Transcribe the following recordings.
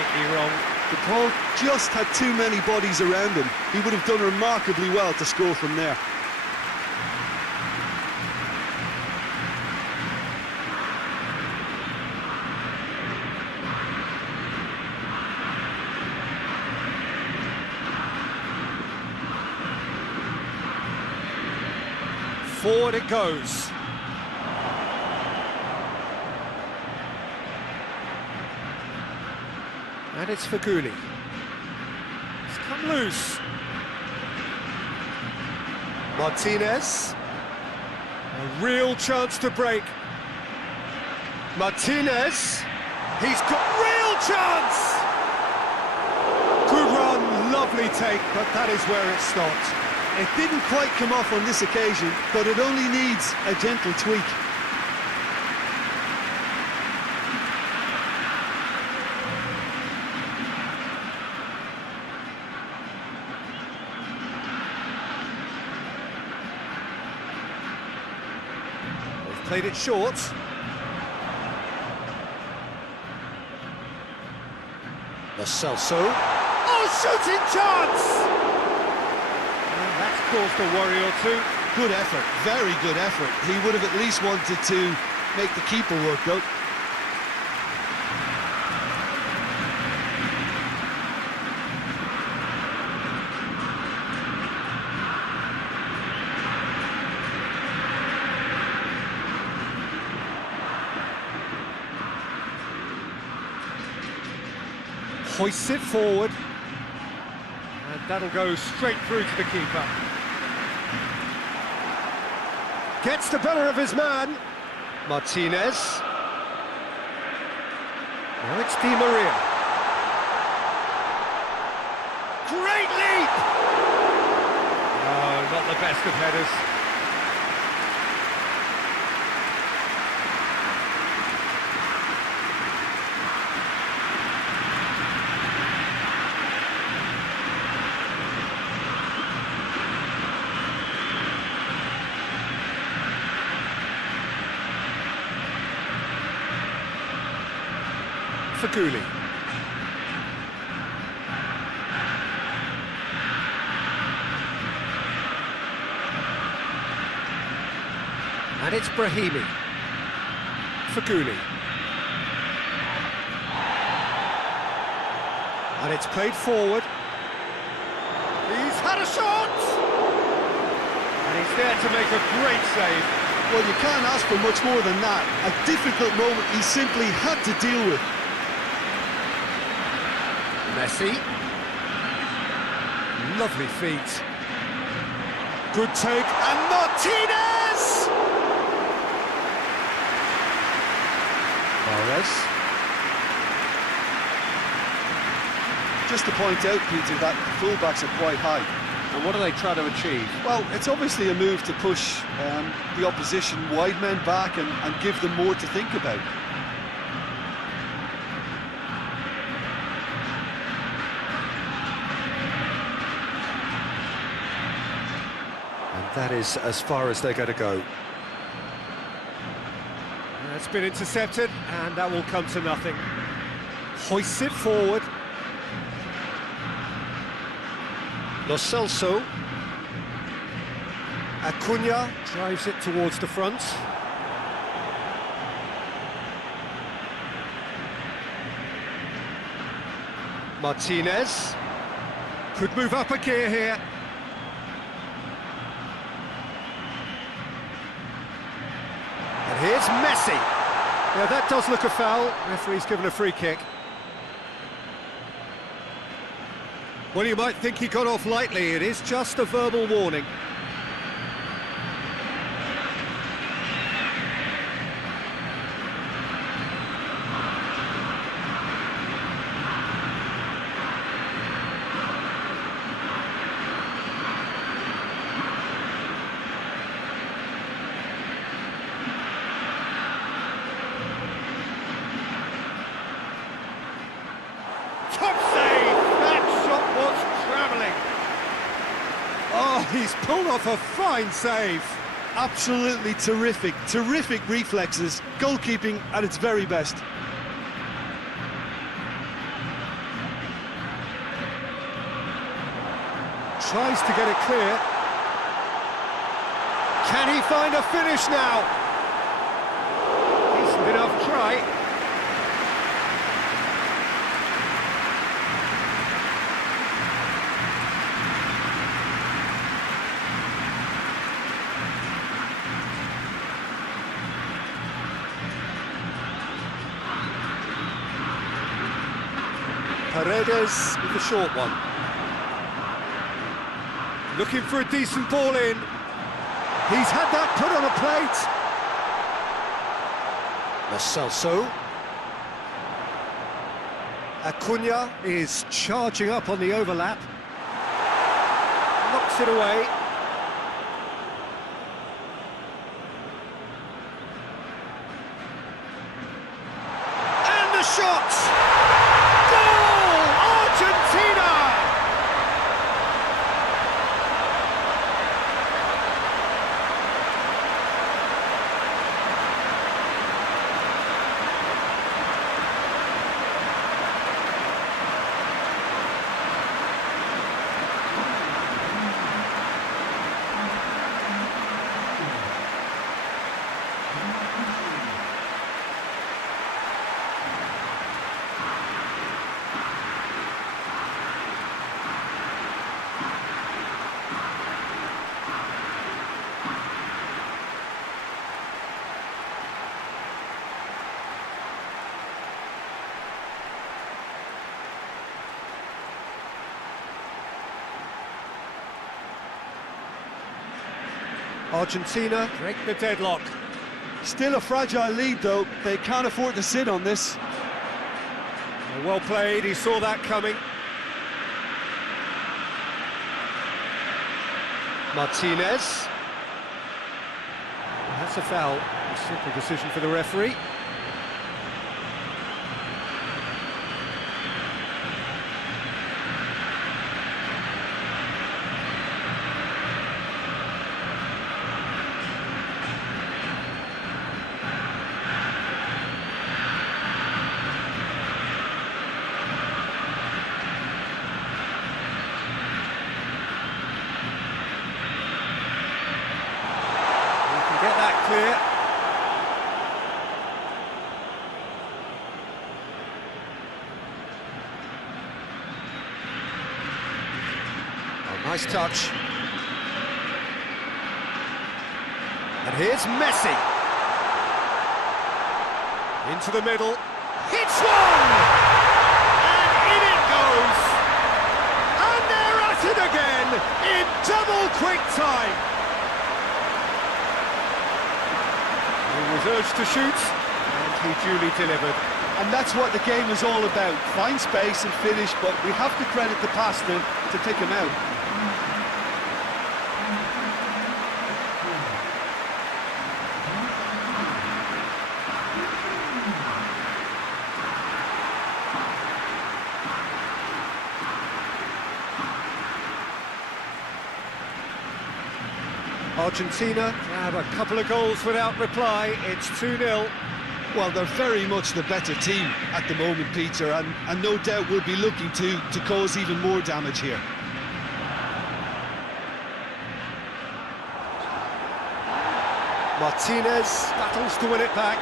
completely wrong. The ball just had too many bodies around him. He would have done remarkably well to score from there. Forward it goes. And it's Faguli. It's come loose. Martinez. A real chance to break. Martinez. He's got real chance! Good run, lovely take, but that is where it stopped. It didn't quite come off on this occasion, but it only needs a gentle tweak. They've played it short. Lo Celso. Oh, shooting chance! And that's caused a worry or two. Good effort, very good effort. He would have at least wanted to make the keeper work, though. Hoists it forward. And that'll go straight through to the keeper. Gets the better of his man. Martinez. Now it's Di Maria. Great leap! Oh, not the best of headers. Faguli. And it's Brahimi. Faguli. And it's played forward. He's had a shot! And he's there to make a great save. Well, you can't ask for much more than that. A difficult moment he simply had to deal with. Messi. Lovely feet. Good take, and Martinez! Mahrez. Just to point out, Peter, that the fullbacks are quite high. And what are they trying to achieve? Well, it's obviously a move to push the opposition wide men back and give them more to think about. That is as far as they're going to go. It's been intercepted, and that will come to nothing. Hoists it forward. Lo Celso. Acuna drives it towards the front. Martinez. Could move up a gear here. And here's Messi. Yeah, that does look a foul. Referee's given a free kick. Well, you might think he got off lightly. It is just a verbal warning. He's pulled off a fine save. Absolutely terrific, terrific reflexes, goalkeeping at its very best. tries to get it clear. Can he find a finish now? Decent enough try. Paredes with the short one. Looking for a decent ball in. He's had that put on a plate. Lo Celso. Acuna is charging up on the overlap. Knocks it away. And the shot! Argentina break the deadlock. Still a fragile lead, though. They can't afford to sit on this. Well played, he saw that coming. Martinez. That's a foul. A simple decision for the referee. Get that clear. Oh, nice touch. And here's Messi. Into the middle. Hits one! And in it goes! And they're at it again in double quick time. He was urged to shoot, and he duly delivered. And that's what the game is all about. Find space and finish, but we have to credit the pass to pick him out. Argentina have a couple of goals without reply. It's 2-0. Well, they're very much the better team at the moment, Peter, and no doubt will be looking to cause even more damage here. Martinez battles to win it back.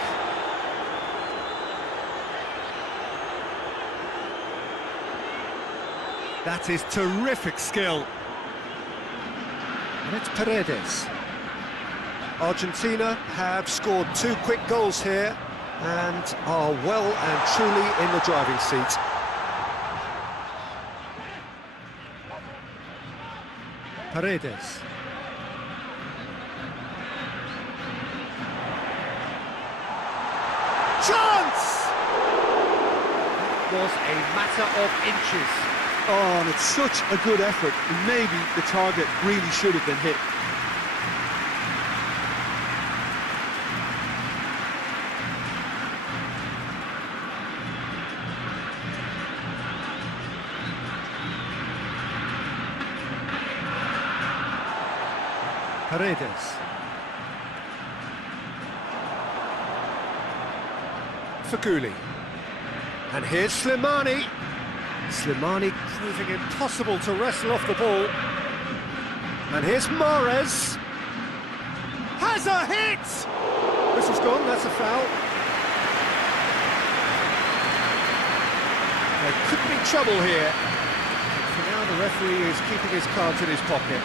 That is terrific skill. And it's Paredes. Argentina have scored 2 quick goals here and are well and truly in the driving seat. Paredes. Chance! That was a matter of inches. Oh, and it's such a good effort. Maybe the target really should have been hit. Paredes. Faguli. And here's Slimani. Slimani proving impossible to wrestle off the ball. And here's Mahrez. Has a hit! This is gone, that's a foul. There could be trouble here. But for now, the referee is keeping his cards in his pocket.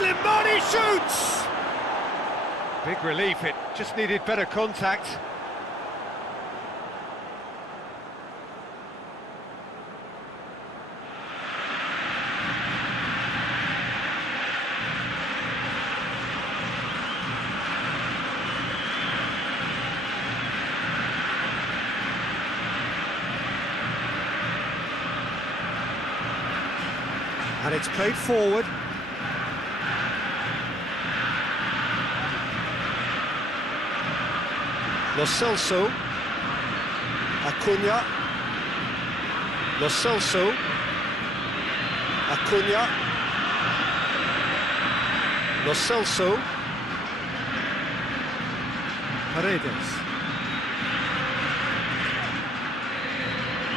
Slimani shoots! Big relief, it just needed better contact. And it's played forward. Lo Celso, Acuna, Lo Celso, Acuna, Lo Celso, Paredes.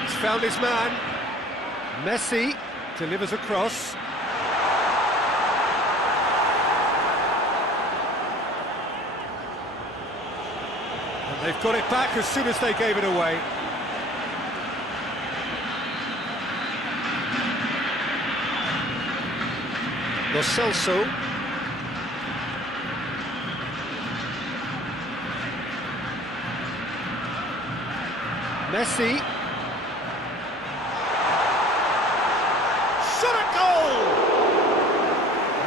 He's found his man. Messi delivers across. They've got it back as soon as they gave it away. Lo Celso. Messi. Shot at goal!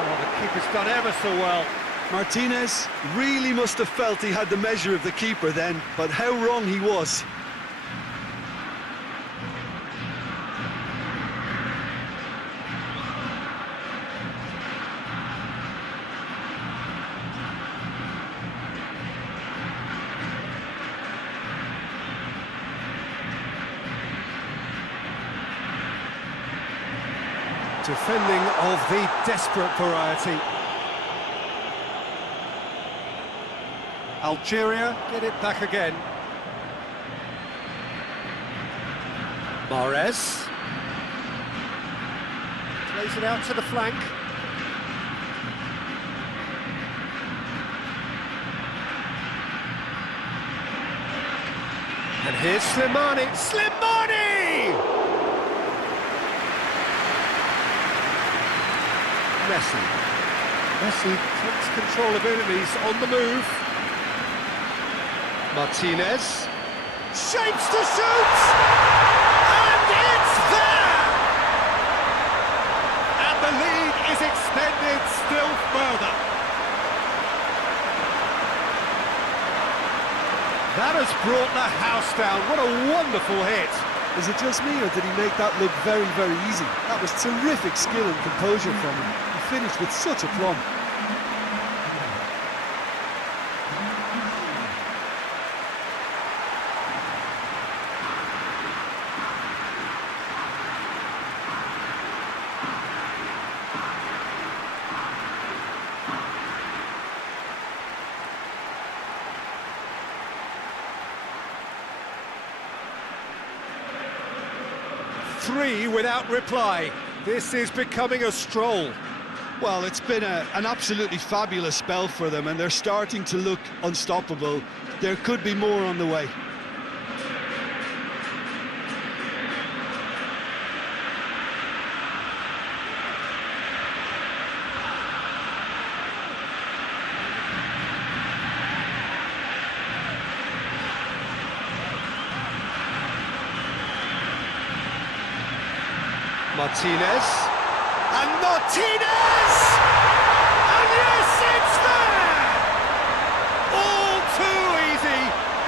Oh, the keeper's done ever so well. Martinez really must have felt he had the measure of the keeper then, but how wrong he was. Defending of the desperate variety. Algeria get it back again. Mahrez plays it out to the flank. And here's Slimani. Slimani! Messi takes control of it and he's on the move. Martinez shapes to shoot, and it's there! And the lead is extended still further. That has brought the house down. What a wonderful hit. Is it just me, or did he make that look very, very easy? That was terrific skill and composure from him. He finished with such aplomb. Three without reply. This is becoming a stroll. Well, it's been an absolutely fabulous spell for them, and they're starting to look unstoppable. There could be more on the way. Martinez. And Martinez! And yes, it's there! All too easy.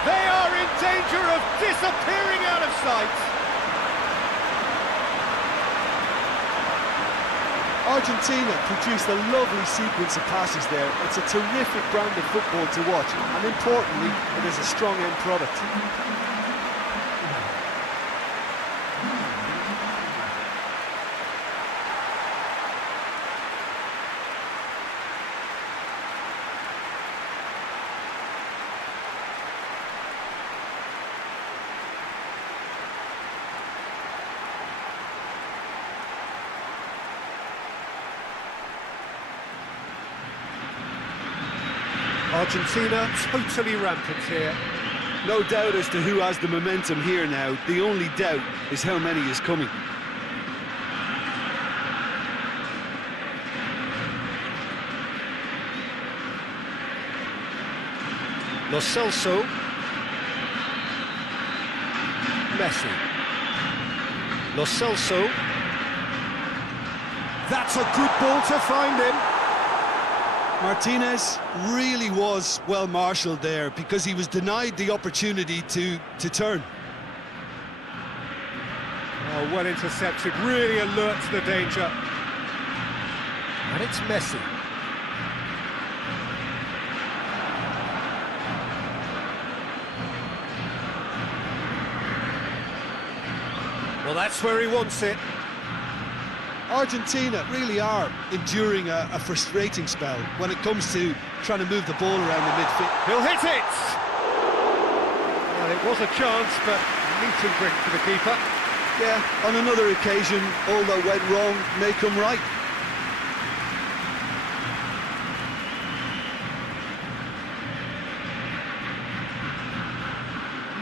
They are in danger of disappearing out of sight. Argentina produced a lovely sequence of passes there. It's a terrific brand of football to watch, and importantly, it is a strong end product. Argentina totally rampant here. No doubt as to who has the momentum here now. The only doubt is how many is coming. Lo Celso. Messi. Lo Celso. That's a good ball to find him. Martinez really was well marshalled there because he was denied the opportunity to turn. Oh, well intercepted, really alert to the danger. And it's Messi. Well, that's where he wants it. Argentina really are enduring a frustrating spell when it comes to trying to move the ball around the midfield. He'll hit it! Well, it was a chance, but neat and quick for the keeper. Yeah, on another occasion, all that went wrong may come right.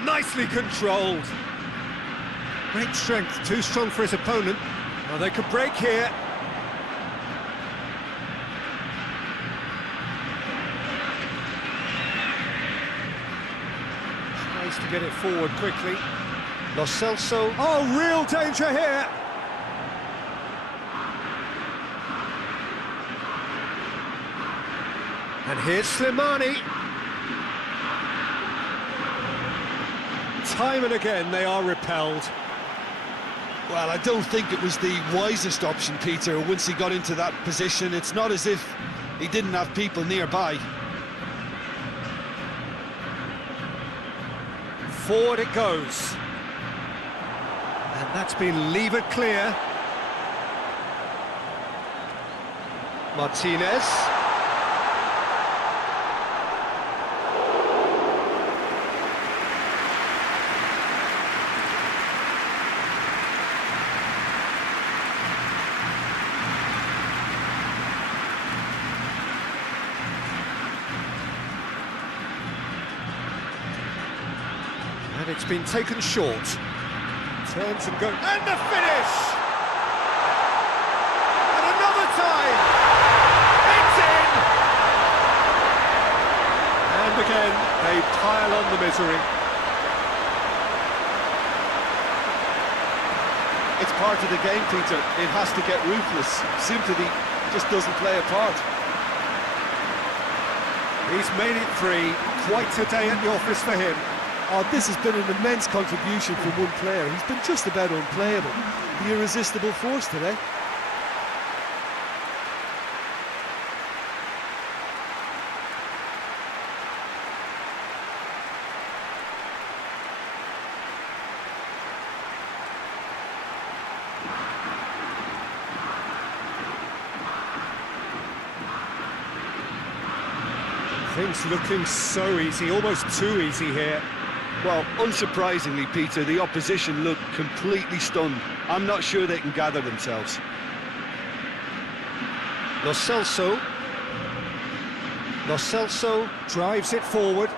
Nicely controlled. Great strength, too strong for his opponent. Well, they could break here. Tries to get it forward quickly. Lo Celso. Oh, real danger here. And here's Slimani. Time and again, they are repelled. Well, I don't think it was the wisest option, Peter, once he got into that position. It's not as if he didn't have people nearby. Forward it goes. And that's been levered clear. Martinez. And it's been taken short. Turns and goes. And the finish! And another time! It's in! And again, they pile on the misery. It's part of the game, Peter. It has to get ruthless. Sympathy just doesn't play a part. He's made it 3. Quite a day at the office for him. Oh, this has been an immense contribution from one player. He's been just about unplayable. The irresistible force today. Things looking so easy, almost too easy here. Well, unsurprisingly, Peter, the opposition look completely stunned. I'm not sure they can gather themselves. Lo Celso. Lo Celso drives it forward.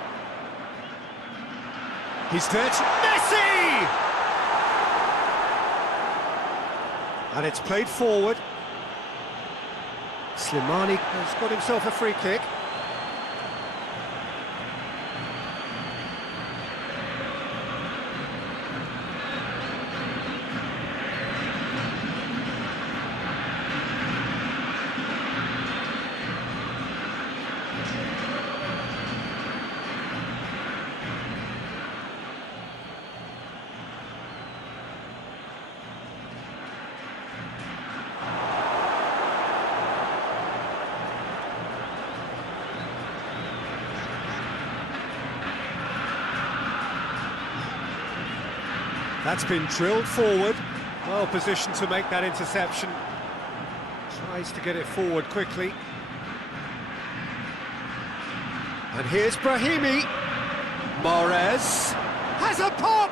He's there to Messi! And it's played forward. Slimani has got himself a free kick. That's been drilled forward. Well positioned to make that interception. Tries to get it forward quickly. And here's Brahimi. Mahrez has a pop!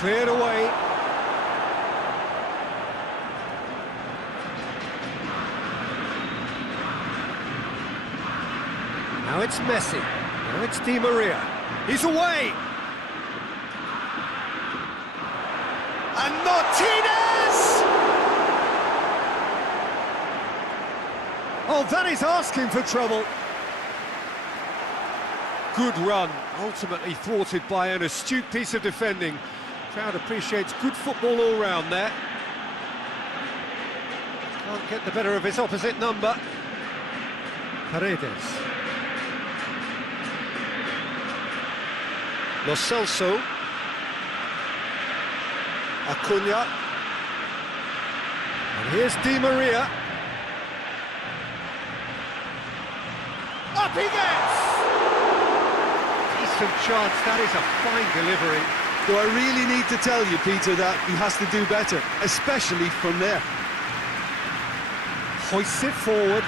Cleared away. Now it's Messi. Now it's Di Maria. He's away. And Martinez! Oh, that is asking for trouble. Good run, ultimately thwarted by an astute piece of defending. Crowd appreciates good football all round there. Can't get the better of his opposite number. Paredes. Lo Celso. Acuna. And here's Di Maria. Up he gets! Decent chance, that is a fine delivery. Do I really need to tell you, Peter, that he has to do better, especially from there? Hoists it forward.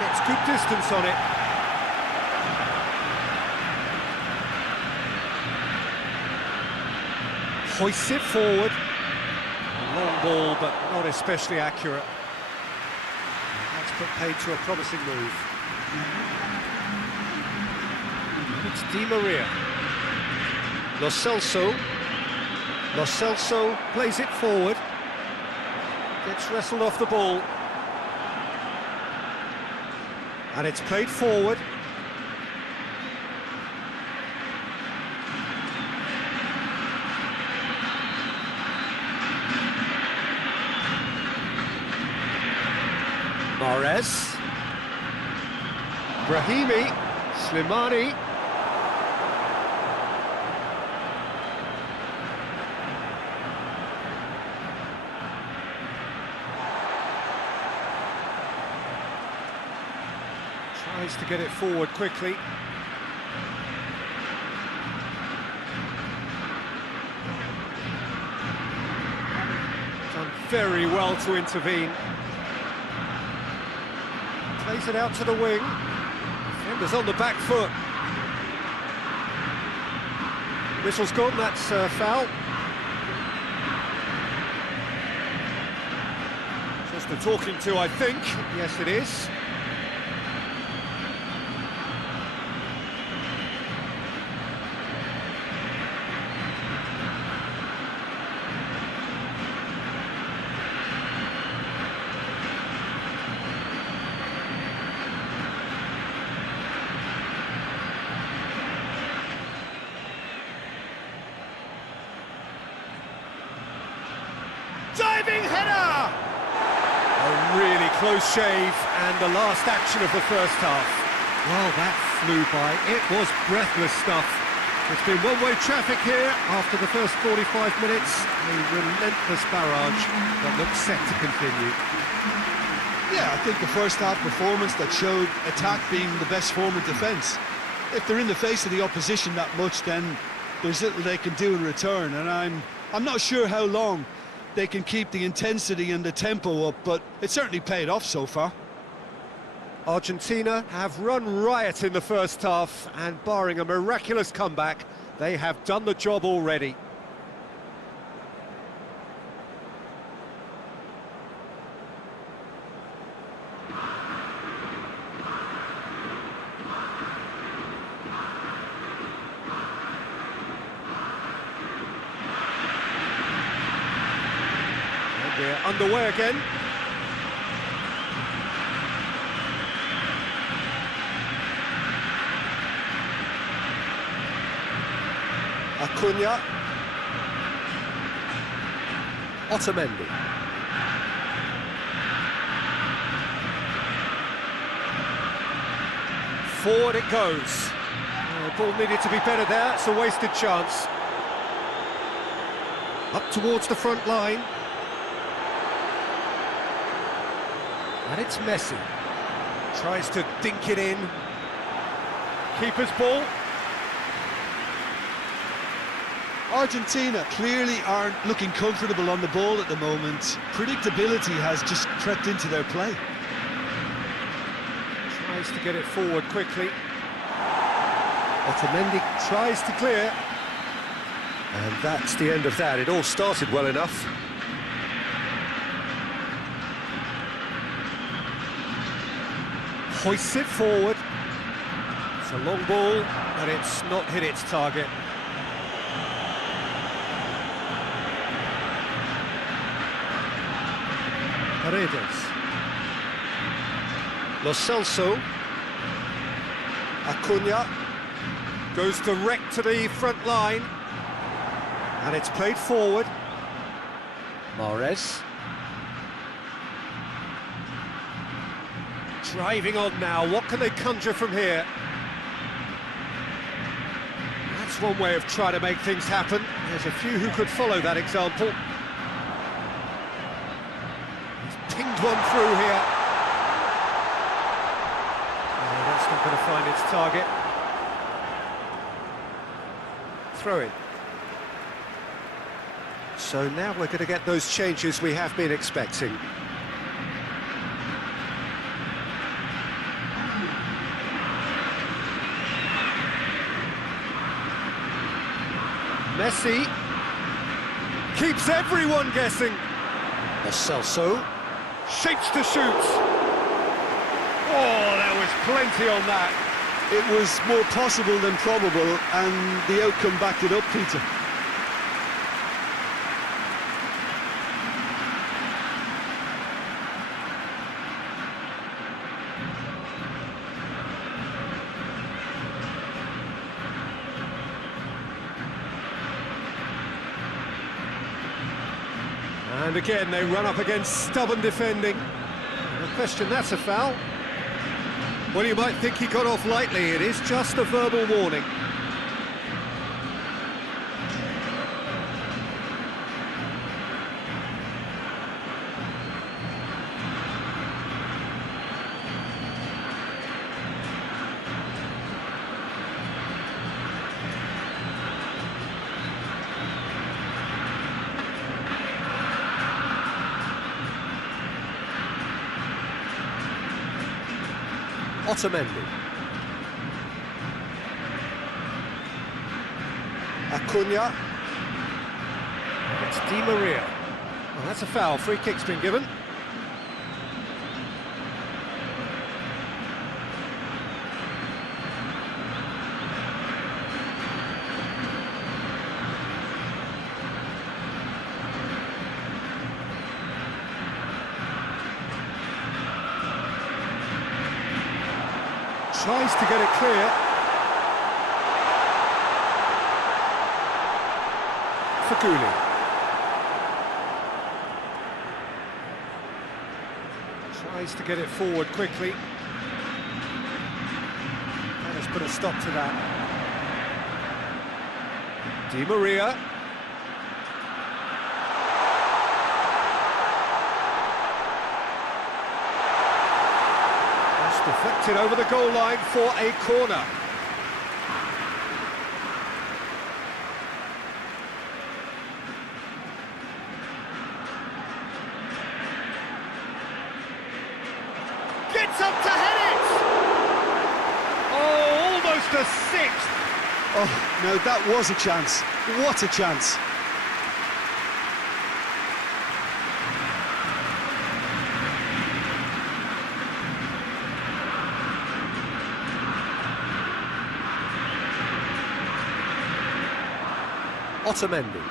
Gets good distance on it. Hoists it forward. Long ball, but not especially accurate. That's put paid to a promising move. It's Di Maria. Lo Celso. Lo Celso plays it forward. Gets wrestled off the ball. And it's played forward. Mahrez. Brahimi. Slimani. Tries to get it forward quickly. Done very well to intervene. Plays it out to the wing. Defender's on the back foot. Whistle's gone, that's foul. Just a talking to, I think. Yes, it is. Diving header! A really close shave, and the last action of the first half. Well, that flew by. It was breathless stuff. It's been one-way traffic here after the first 45 minutes. A relentless barrage that looks set to continue. Yeah, I think the first half performance that showed attack being the best form of defence. If they're in the face of the opposition that much, then there's little they can do in return, and I'm not sure how long they can keep the intensity and the tempo up, but it certainly paid off so far. Argentina have run riot in the first half, and barring a miraculous comeback, they have done the job already. We're underway again. Acuna. Otamendi. Forward it goes. Ball needed to be better there, it's a wasted chance. Up towards the front line. And it's Messi. Tries to dink it in. Keeper's ball. Argentina clearly aren't looking comfortable on the ball at the moment. Predictability has just crept into their play. Tries to get it forward quickly. Otamendi tries to clear. And that's the end of that. It all started well enough. Hoists it forward. It's a long ball, and it's not hit its target. Paredes. Lo Celso. Acuna goes direct to the front line, and it's played forward. Mahrez. Driving on now, what can they conjure from here? That's one way of trying to make things happen. There's a few who could follow that example. He's pinged one through here. Oh, that's not going to find its target. Throw it. So now we're going to get those changes we have been expecting. Messi keeps everyone guessing. Lo Celso shapes to shoot. Oh, there was plenty on that. It was more possible than probable, and the outcome backed it up, Peter. And again, they run up against stubborn defending. No question, that's a foul. Well, you might think he got off lightly. It is just a verbal warning. Otamendi. Acuna. It's Di Maria. Well, that's a foul. Free kick's been given. Tries to get it clear. Faguli. Tries to get it forward quickly. That has put a stop to that. Di Maria. Deflected over the goal line for a corner. Gets up to head it! Oh, almost a sixth! Oh, no, that was a chance. What a chance. Otamendi.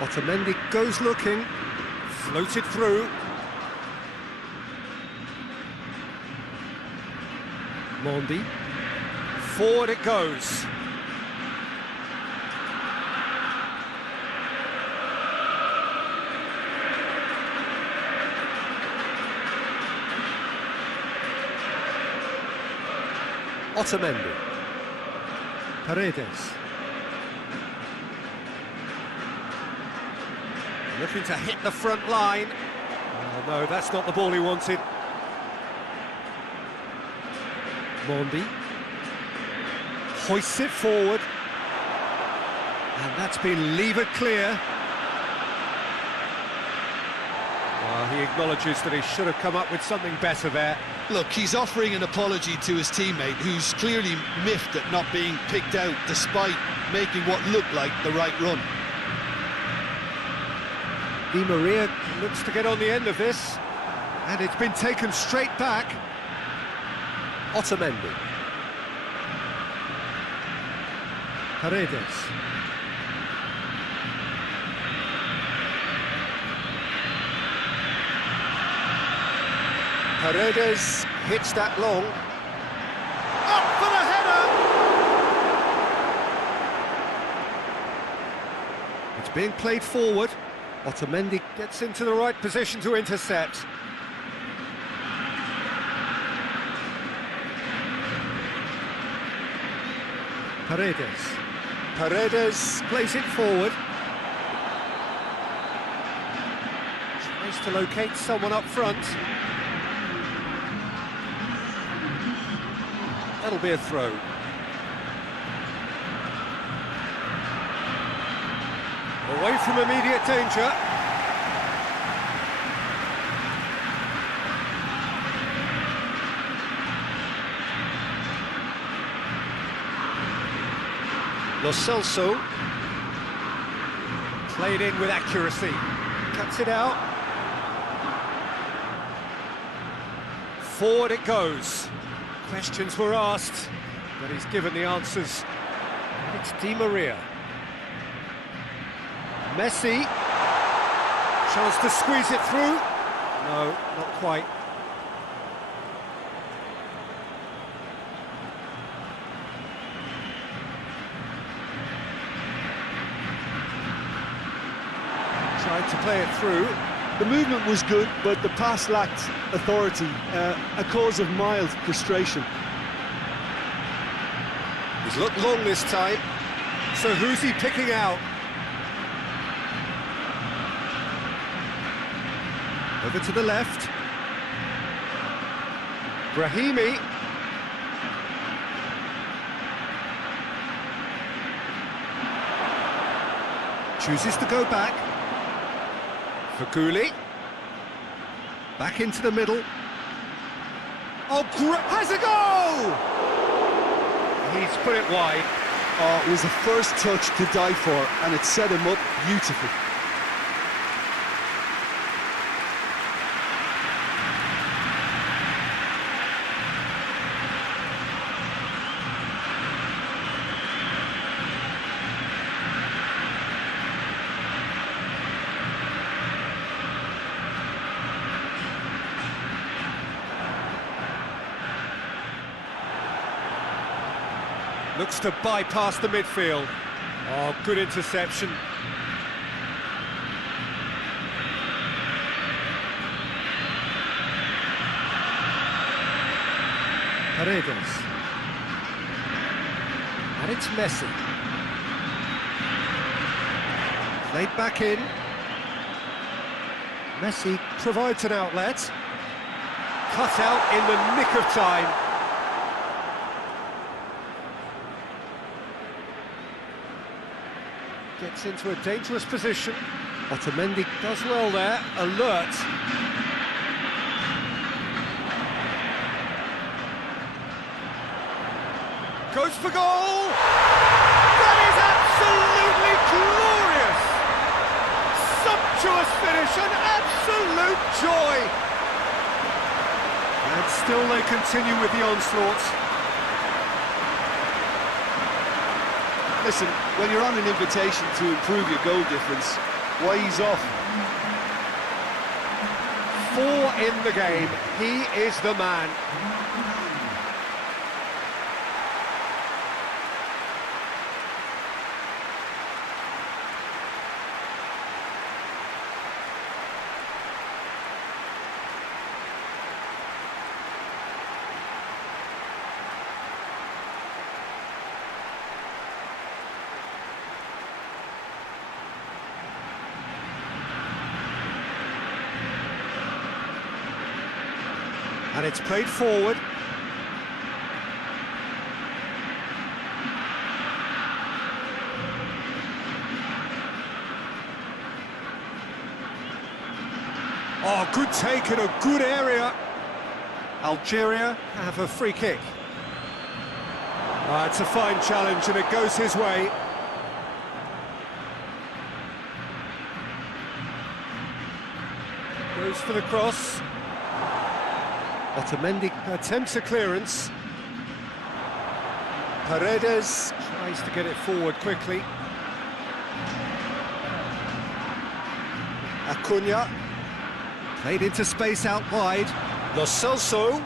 Otamendi goes looking, floated through. Mondi. Forward it goes. Otamendi. Paredes. Looking to hit the front line. Oh, no, that's not the ball he wanted. Mondi. Hoists it forward. And that's been levered clear. Well, he acknowledges that he should have come up with something better there. Look, he's offering an apology to his teammate, who's clearly miffed at not being picked out despite making what looked like the right run. Di Maria looks to get on the end of this, and it's been taken straight back. Otamendi. Paredes. Paredes hits that long. Up for the header! It's being played forward. Otamendi gets into the right position to intercept. Paredes. Paredes plays it forward. Tries to locate someone up front. That'll be a throw. Away from immediate danger. Lo Celso. Played in with accuracy. Cuts it out. Forward it goes. Questions were asked, but he's given the answers. It's Di Maria. Messi. Chance to squeeze it through. No, not quite. Tried to play it through. The movement was good, but the pass lacked authority, a cause of mild frustration. He's looked long this time. So who's he picking out? Over to the left. Brahimi. Chooses to go back. Faguli. Back into the middle. Oh, has a goal! He's put it wide. Oh, it was the first touch to die for, and it set him up beautifully. Looks to bypass the midfield. Oh, good interception. Paredes. And it's Messi. Played back in. Messi provides an outlet. Cut out in the nick of time. Gets into a dangerous position. Otamendi does well there, alert. Goes for goal! That is absolutely glorious! Sumptuous finish, an absolute joy! And still they continue with the onslaught. Listen, when you're on an invitation to improve your goal difference, why ease off? 4 in the game, he is the man. And it's played forward. Oh, good take in a good area. Algeria have a free kick. It's a fine challenge and it goes his way. Goes for the cross. Otamendi attempts a clearance. Paredes tries to get it forward quickly. Acuna played into space out wide. Lo Celso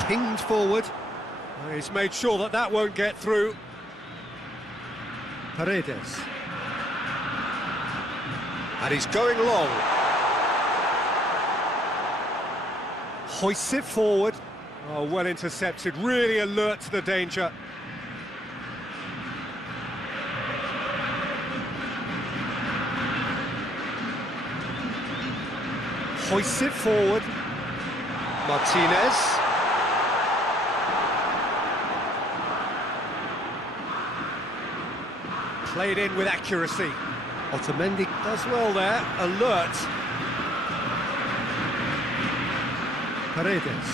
pinged forward. He's made sure that that won't get through. Paredes. And he's going long. Hoists it forward. Oh, well intercepted, really alert to the danger. Hoists it forward. Martinez. Played in with accuracy. Otamendi does well there, alert. Paredes.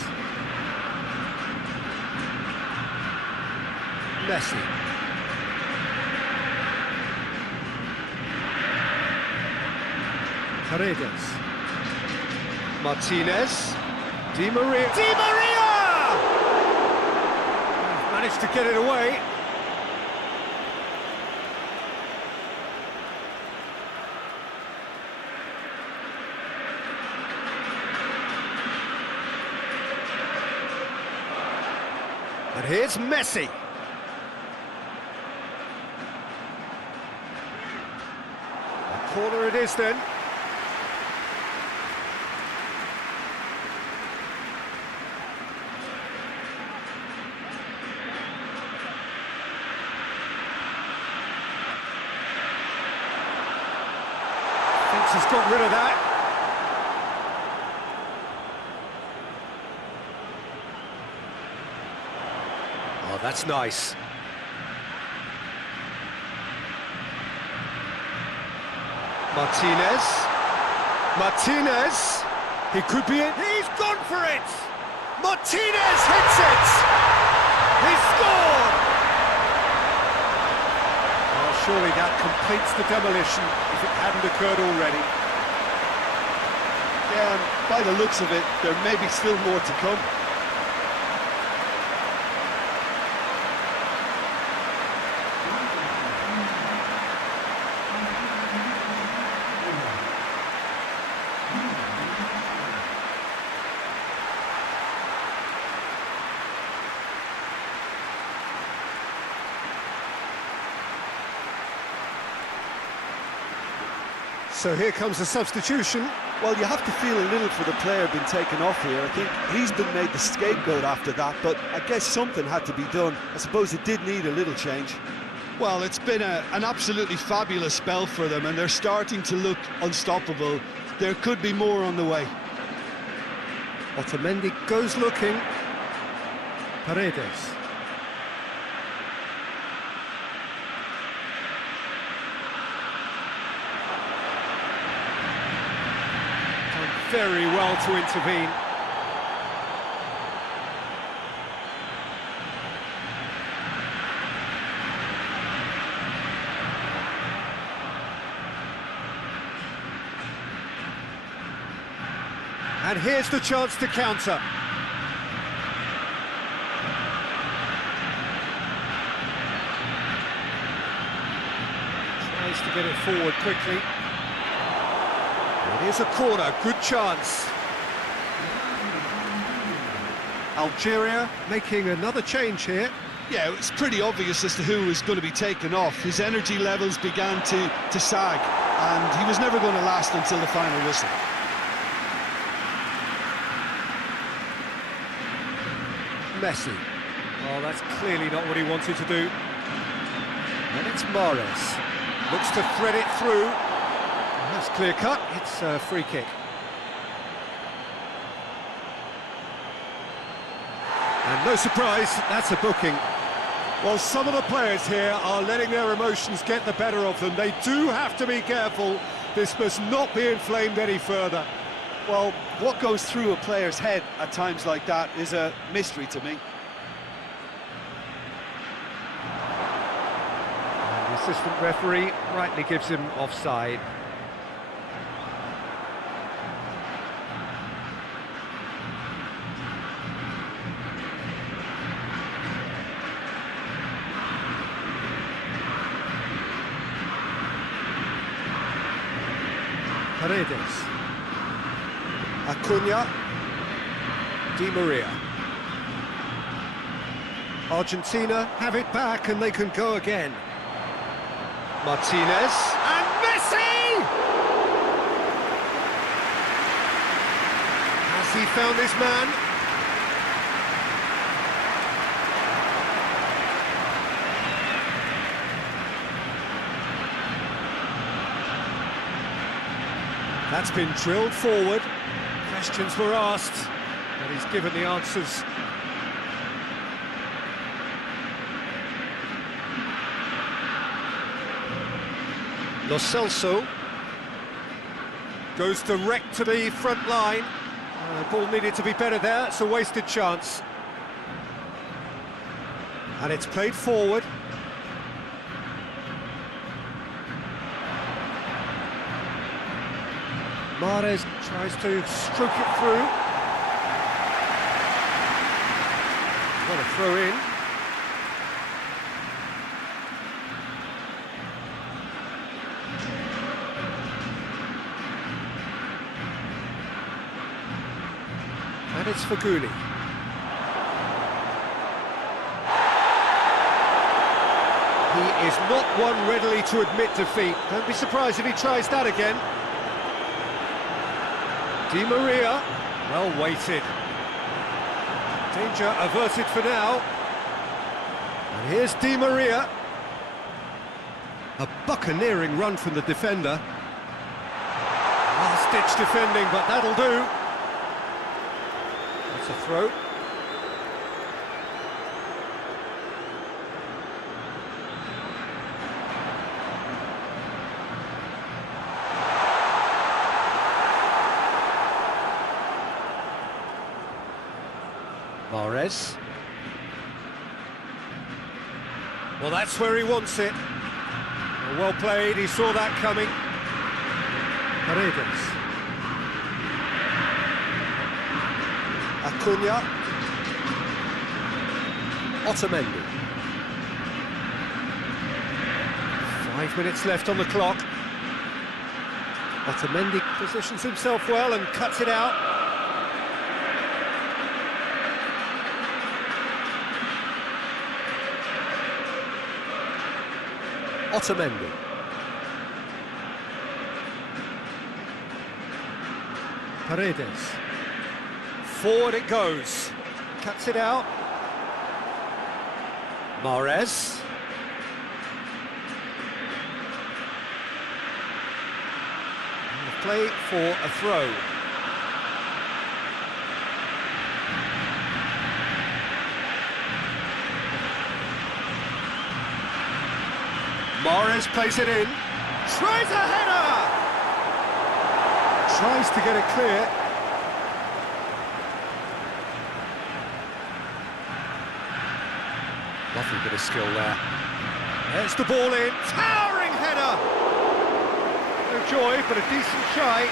Messi. Paredes. Martinez. Di Maria. Di Maria! Managed to get it away. And here's Messi. A corner it is then. Thinks he's got rid of that. Oh, that's nice. Martinez. Martinez. He could be it. He's gone for it. Martinez hits it. He scored. Well, surely that completes the demolition if it hadn't occurred already. Yeah, and by the looks of it, there may be still more to come. So here comes the substitution. Well, you have to feel a little for the player being taken off here. I think he's been made the scapegoat after that, but I guess something had to be done. I suppose it did need a little change. Well, it's been an absolutely fabulous spell for them, and they're starting to look unstoppable. There could be more on the way. Otamendi goes looking. Paredes. Very well to intervene. And here's the chance to counter. Tries to get it forward quickly. It is a corner, good chance. Algeria making another change here. Yeah, it's pretty obvious as to who was going to be taken off. His energy levels began to sag, and he was never going to last until the final whistle. Messi. Oh, that's clearly not what he wanted to do. And it's Mahrez. Looks to thread it through. That's clear cut, it's a free kick. No surprise, that's a booking. Well, some of the players here are letting their emotions get the better of them. They do have to be careful. This must not be inflamed any further. Well, what goes through a player's head at times like that is a mystery to me. And the assistant referee rightly gives him offside. Paredes. Acuna. Di Maria. Argentina have it back and they can go again. Martinez. And Messi! Has he found his man? That's been drilled forward. Questions were asked, but he's given the answers. Lo Celso goes direct to the front line. The ball needed to be better there, it's a wasted chance. And it's played forward. Mahrez tries to stroke it through. What a throw in. And it's Faguli. He is not one readily to admit defeat. Don't be surprised if he tries that again. Di Maria, well weighted. Danger averted for now. And here's Di Maria. A buccaneering run from the defender. Last-ditch defending, but that'll do. That's a throw. Mahrez. Well, that's where he wants it. Well played, he saw that coming. Paredes. Acuna. Otamendi. 5 minutes left on the clock. Otamendi positions himself well and cuts it out. Otamendi. Paredes. Forward it goes. Cuts it out. Mahrez. Play for a throw. Mahrez plays it in. Tries a header! Tries to get it clear. Lovely bit of skill there. There's the ball in. Towering header! No joy, but a decent shy.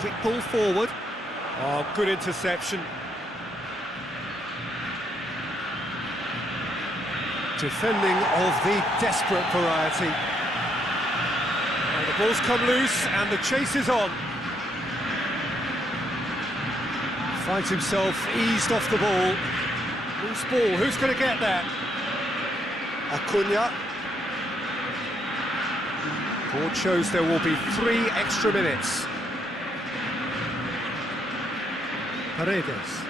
Quick ball forward. Oh, good interception. Defending of the desperate variety. And the ball's come loose and the chase is on. Finds himself eased off the ball. Loose ball, who's going to get that? Acuna. Board shows there will be 3 extra minutes. Paredes.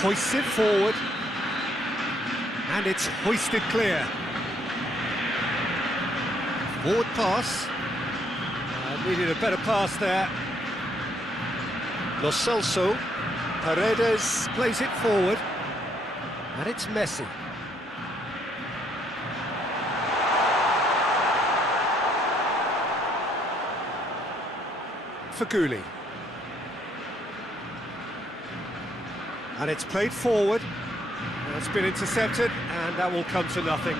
Hoists it forward. And it's hoisted clear. Forward pass. Needed a better pass there. Lo Celso. Paredes plays it forward. And it's Messi. Faguli. And it's played forward. And it's been intercepted, and that will come to nothing.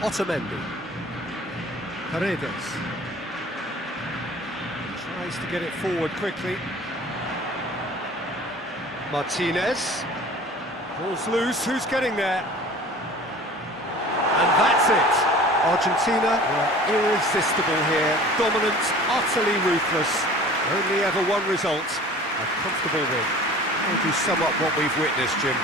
Otamendi. Paredes. Tries to get it forward quickly. Martinez. Ball's loose, who's getting there? And that's it. Argentina were irresistible here. Dominant, utterly ruthless. Only ever one result, a comfortable win. How would you sum up what we've witnessed, Jim?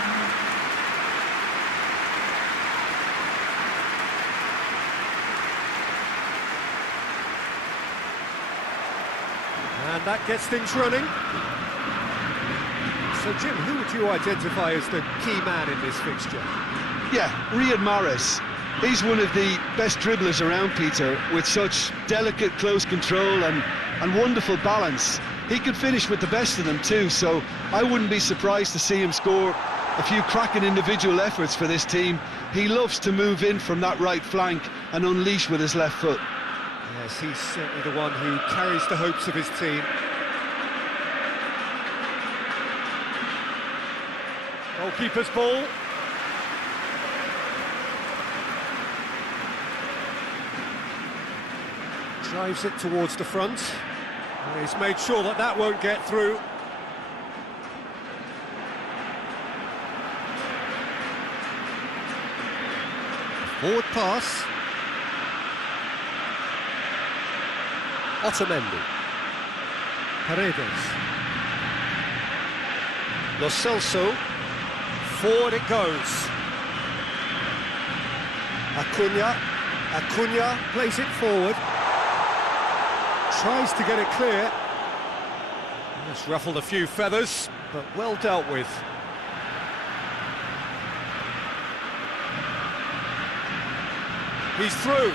And that gets things running. So, Jim, who would you identify as the key man in this fixture? Yeah, Riyad Mahrez. He's one of the best dribblers around, Peter, with such delicate, close control and wonderful balance. He could finish with the best of them too, so I wouldn't be surprised to see him score a few cracking individual efforts for this team. He loves to move in from that right flank and unleash with his left foot. Yes, he's certainly the one who carries the hopes of his team. Goalkeeper's ball. Drives it towards the front. And he's made sure that that won't get through. Forward pass. Otamendi. Paredes. Lo Celso. Forward it goes. Acuna plays it forward. Tries to get it clear. It's ruffled a few feathers, but well dealt with. He's through.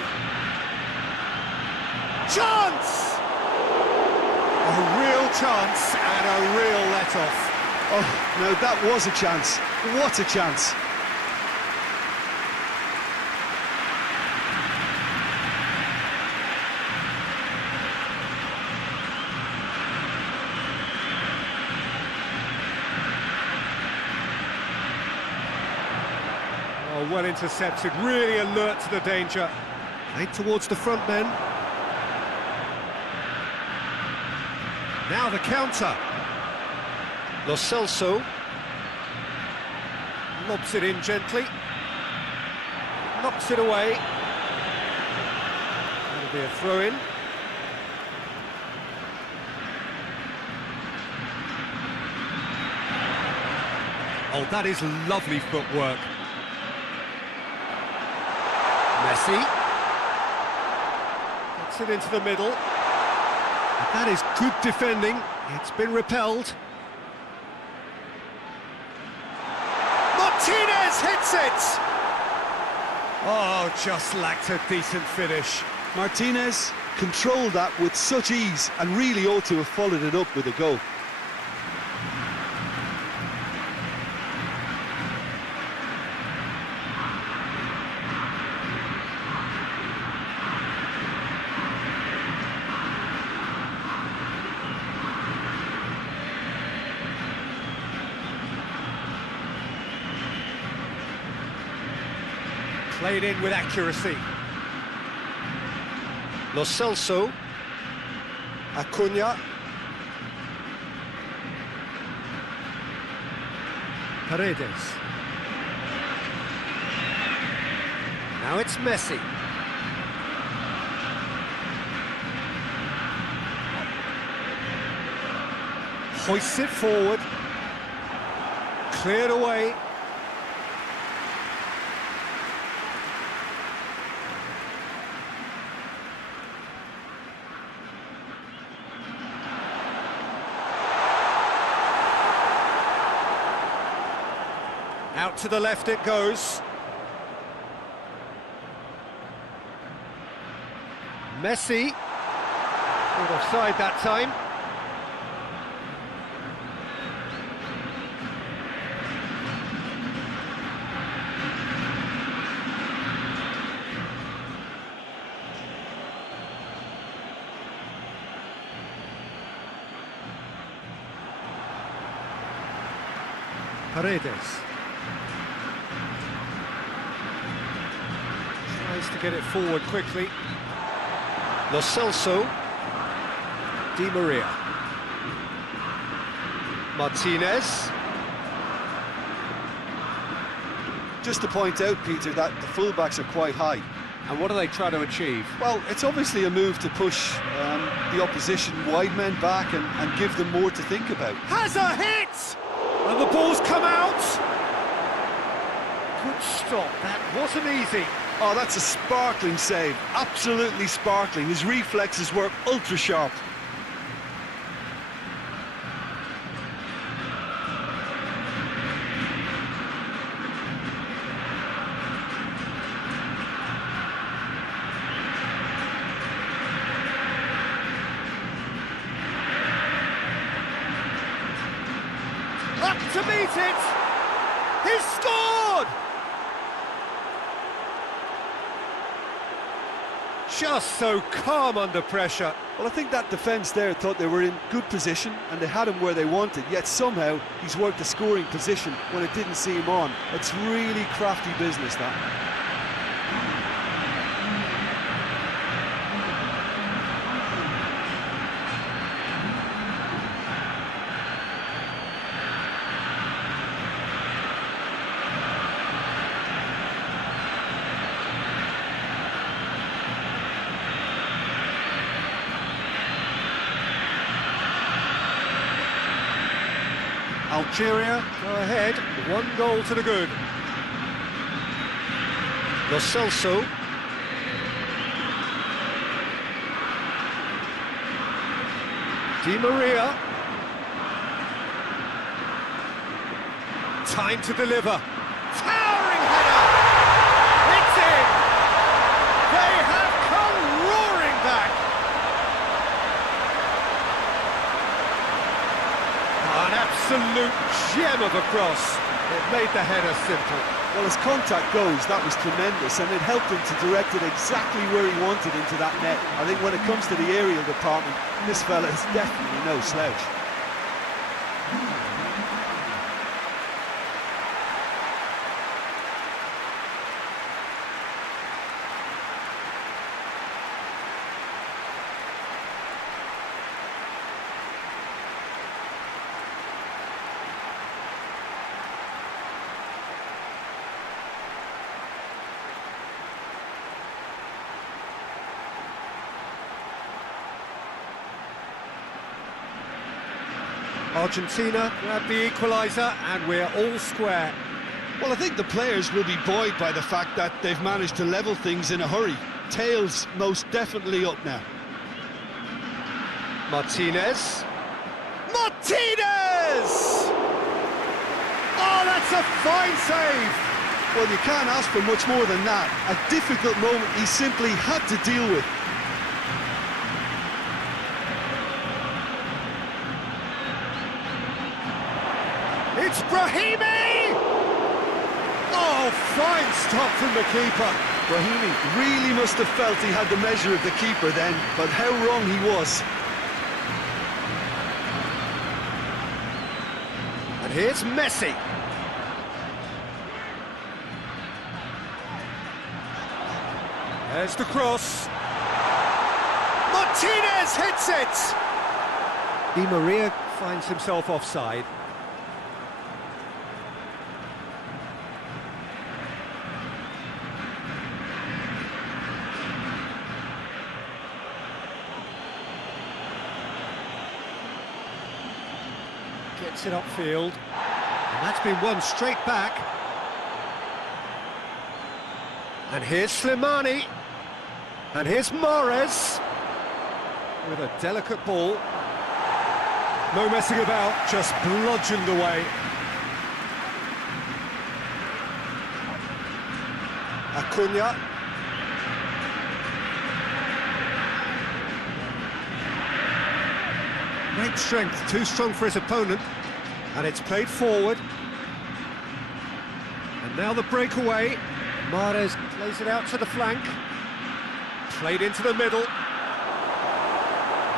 Chance! A real chance and a real let-off. Oh, no, that was a chance. What a chance. Oh, well intercepted, really alert to the danger. Played towards the front men. Now the counter. Lo Celso lobs it in gently, knocks it away. That'll be a throw-in. Oh, that is lovely footwork. Messi gets it into the middle. That is good defending. It's been repelled. Martinez hits it! Oh, just lacked a decent finish. Martinez controlled that with such ease and really ought to have followed it up with a goal. Played in with accuracy. Lo Celso. Acuna. Paredes. Now it's Messi. Hoists it forward. cleared away. Out to the left it goes. Messi. Not offside that time. Paredes. Tries to get it forward quickly. Lo Celso. Di Maria. Martinez. Just to point out, Peter, that the fullbacks are quite high. And what do they try to achieve? Well, it's obviously a move to push the opposition wide men back and give them more to think about. Has a hit! And the ball's come out! Good stop, that wasn't easy. Oh, that's a sparkling save, absolutely sparkling. His reflexes were ultra sharp. Up to meet it! He's scored! Just so calm under pressure. Well, I think that defence there thought they were in good position and they had him where they wanted, yet somehow he's worked the scoring position when it didn't see him on. It's really crafty business, that. Algeria go ahead, 1 goal to the good. Lo Celso. Di Maria. Time to deliver. Towering header! It's in! They have come roaring back! An absolute gem of a cross. It made the header simple. Well, as contact goes, that was tremendous, and it helped him to direct it exactly where he wanted into that net. I think when it comes to the aerial department, this fella is definitely no slouch. Argentina grab the equaliser and we're all square. Well, I think the players will be buoyed by the fact that they've managed to level things in a hurry. Tails most definitely up now. Martinez. Martinez! Oh, that's a fine save! Well, you can't ask for much more than that. A difficult moment he simply had to deal with. It's Brahimi! Oh, fine stop from the keeper. Brahimi really must have felt he had the measure of the keeper then, but how wrong he was. And here's Messi. There's the cross. Martinez hits it! Di Maria finds himself offside. Gets it upfield. And that's been won straight back. And here's Slimani. And here's Mahrez with a delicate ball. No messing about, just bludgeoned away. Acuna. Great strength, too strong for his opponent. And it's played forward. And now the breakaway. Mahrez plays it out to the flank. Played into the middle.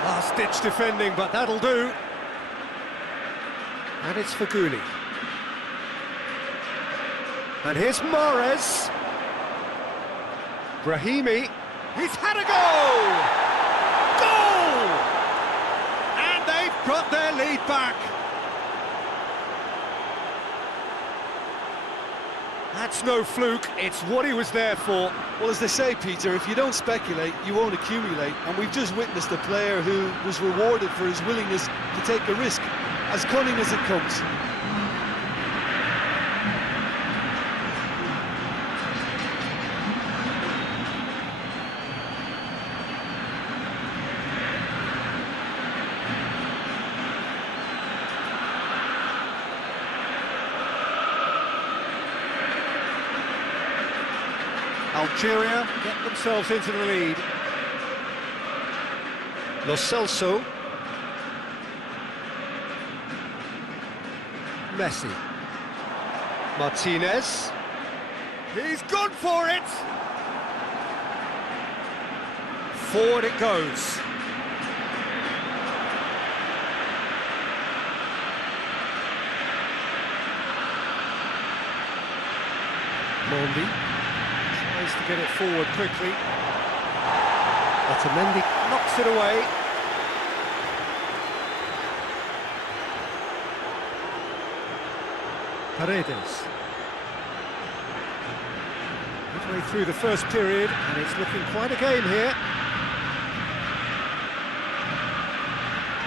Last-ditch defending, but that'll do. And it's Feghouli. And here's Mahrez. Brahimi. He's had a goal! Goal! And they've got their lead back. That's no fluke, it's what he was there for. Well, as they say, Peter, if you don't speculate, you won't accumulate. And we've just witnessed a player who was rewarded for his willingness to take a risk, as cunning as it comes. Algeria get themselves into the lead. Lo Celso. Messi. Martinez. He's gone for it! Forward it goes. Mondi. To get it forward quickly. Otamendi knocks it away. Paredes. Midway through the first period, and it's looking quite a game here.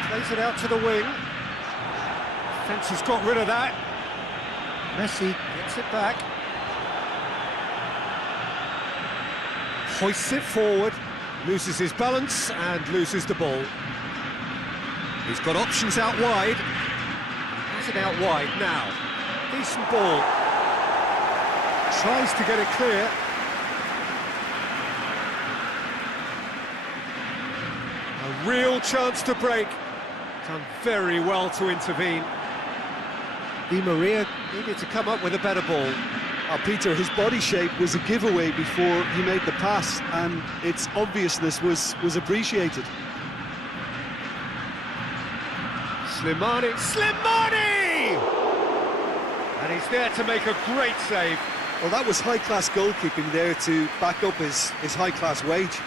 Plays it out to the wing. Defence has got rid of that. Messi gets it back. Hoists it forward, loses his balance and loses the ball. He's got options out wide. Has it out wide now. Decent ball. Tries to get it clear. A real chance to break. Done very well to intervene. Di Maria needed to come up with a better ball. Peter, his body shape was a giveaway before he made the pass, and its obviousness was appreciated. Slimani! And he's there to make a great save. Well, that was high-class goalkeeping there to back up his high-class wage.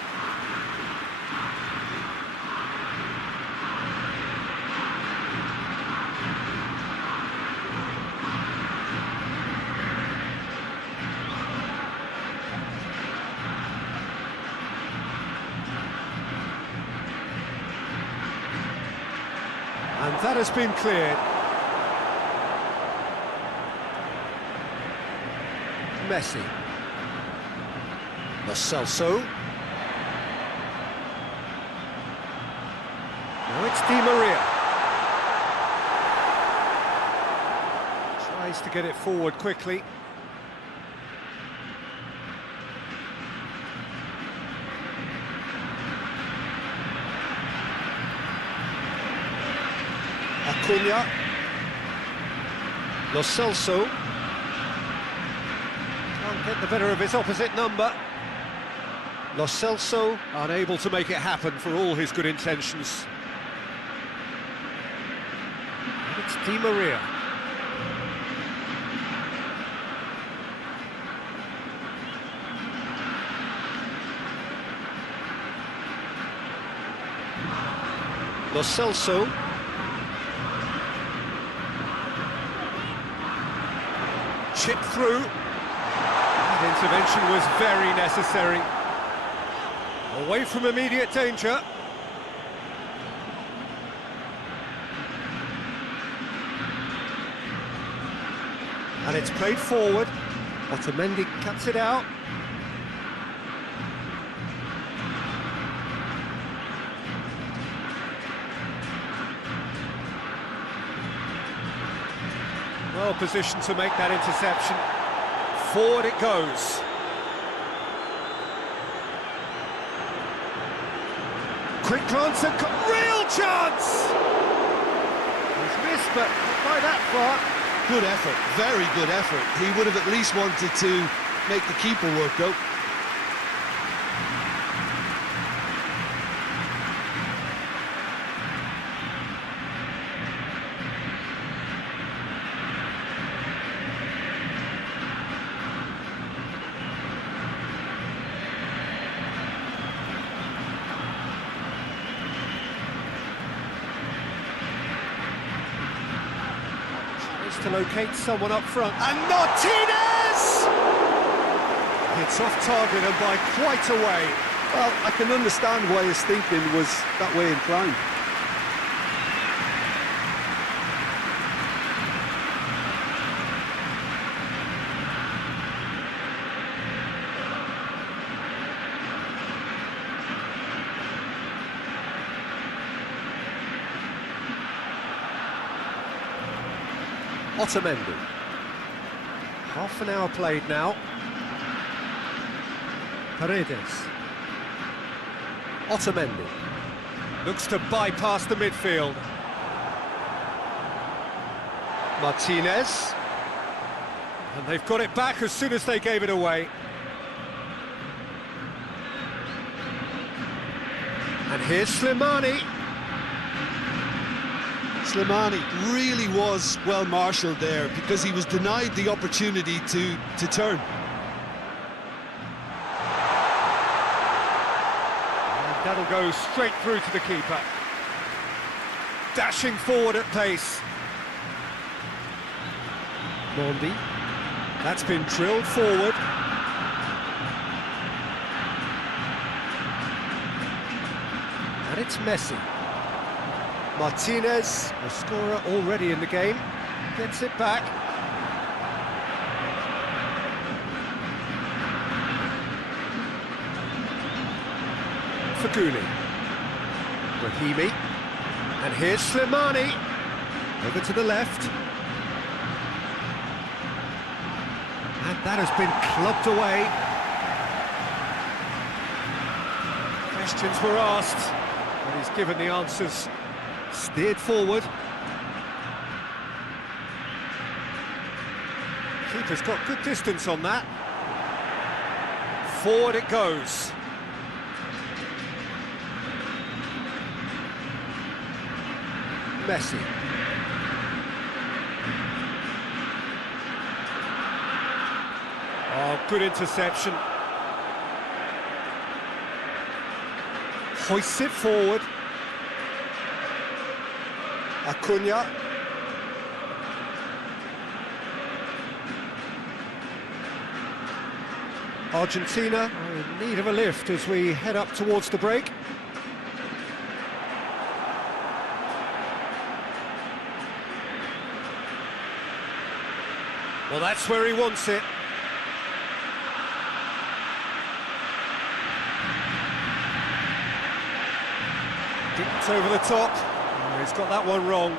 And that has been cleared. Messi. Lo Celso. Now it's Di Maria. Tries to get it forward quickly. Acuna. Lo Celso. Can't get the better of his opposite number. Lo Celso unable to make it happen for all his good intentions. And it's Di Maria. Lo Celso. Chip through. That intervention was very necessary. Away from immediate danger. And it's played forward. Otamendi cuts it out. Well positioned to make that interception. Forward it goes. Quick glance and real chance! He's missed, but not by that far. Good effort, very good effort. He would have at least wanted to make the keeper work, though. To locate someone up front, and Martinez! It's off target and by quite a way. Well, I can understand why his thinking was that way inclined. Otamendi. Half an hour played now. Paredes. Otamendi. Looks to bypass the midfield. Martinez. And they've got it back as soon as they gave it away. And here's Slimani. Slimani really was well marshalled there because he was denied the opportunity to turn. And that'll go straight through to the keeper. Dashing forward at pace. Mondi. That's been drilled forward. And it's Messi. Martinez, a scorer already in the game, gets it back. Faguli. Rahimi. And here's Slimani. Over to the left. And that has been clubbed away. Questions were asked, and he's given the answers. Steered forward. Keeper's got good distance on that. Forward it goes. Messi. Oh, good interception. Hoists it forward. Acuna. Argentina are in need of a lift as we head up towards the break. Well, that's where he wants it. Dipped over the top. Oh, he's got that one wrong.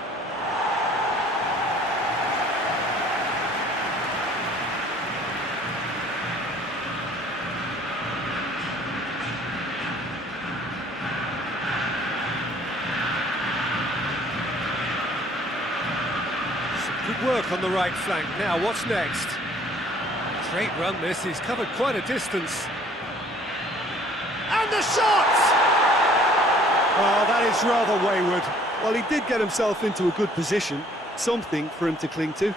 Some good work on the right flank. Now, what's next? Great run this, he's covered quite a distance. And the shot! Oh, that is rather wayward. Well, he did get himself into a good position, something for him to cling to.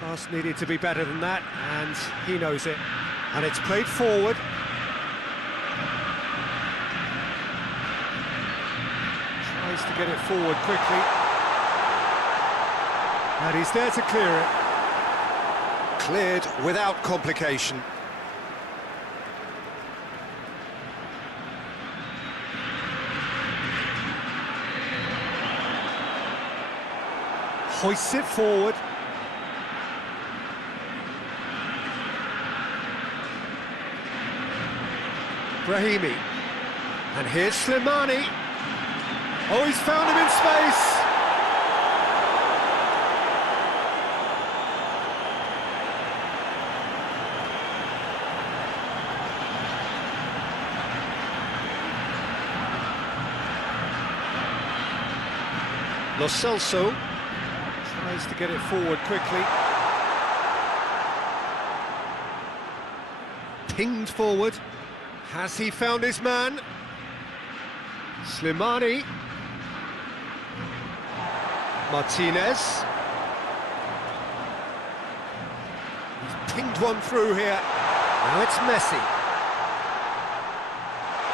Pass needed to be better than that, and he knows it. And it's played forward. Tries to get it forward quickly. And he's there to clear it. Cleared without complication. Hoists it forward. Brahimi. And here's Slimani. Oh, he's found him in space. Lo Celso tries to get it forward quickly. Pinged forward. Has he found his man? Slimani. Martinez. He's pinged one through here. Now it's Messi.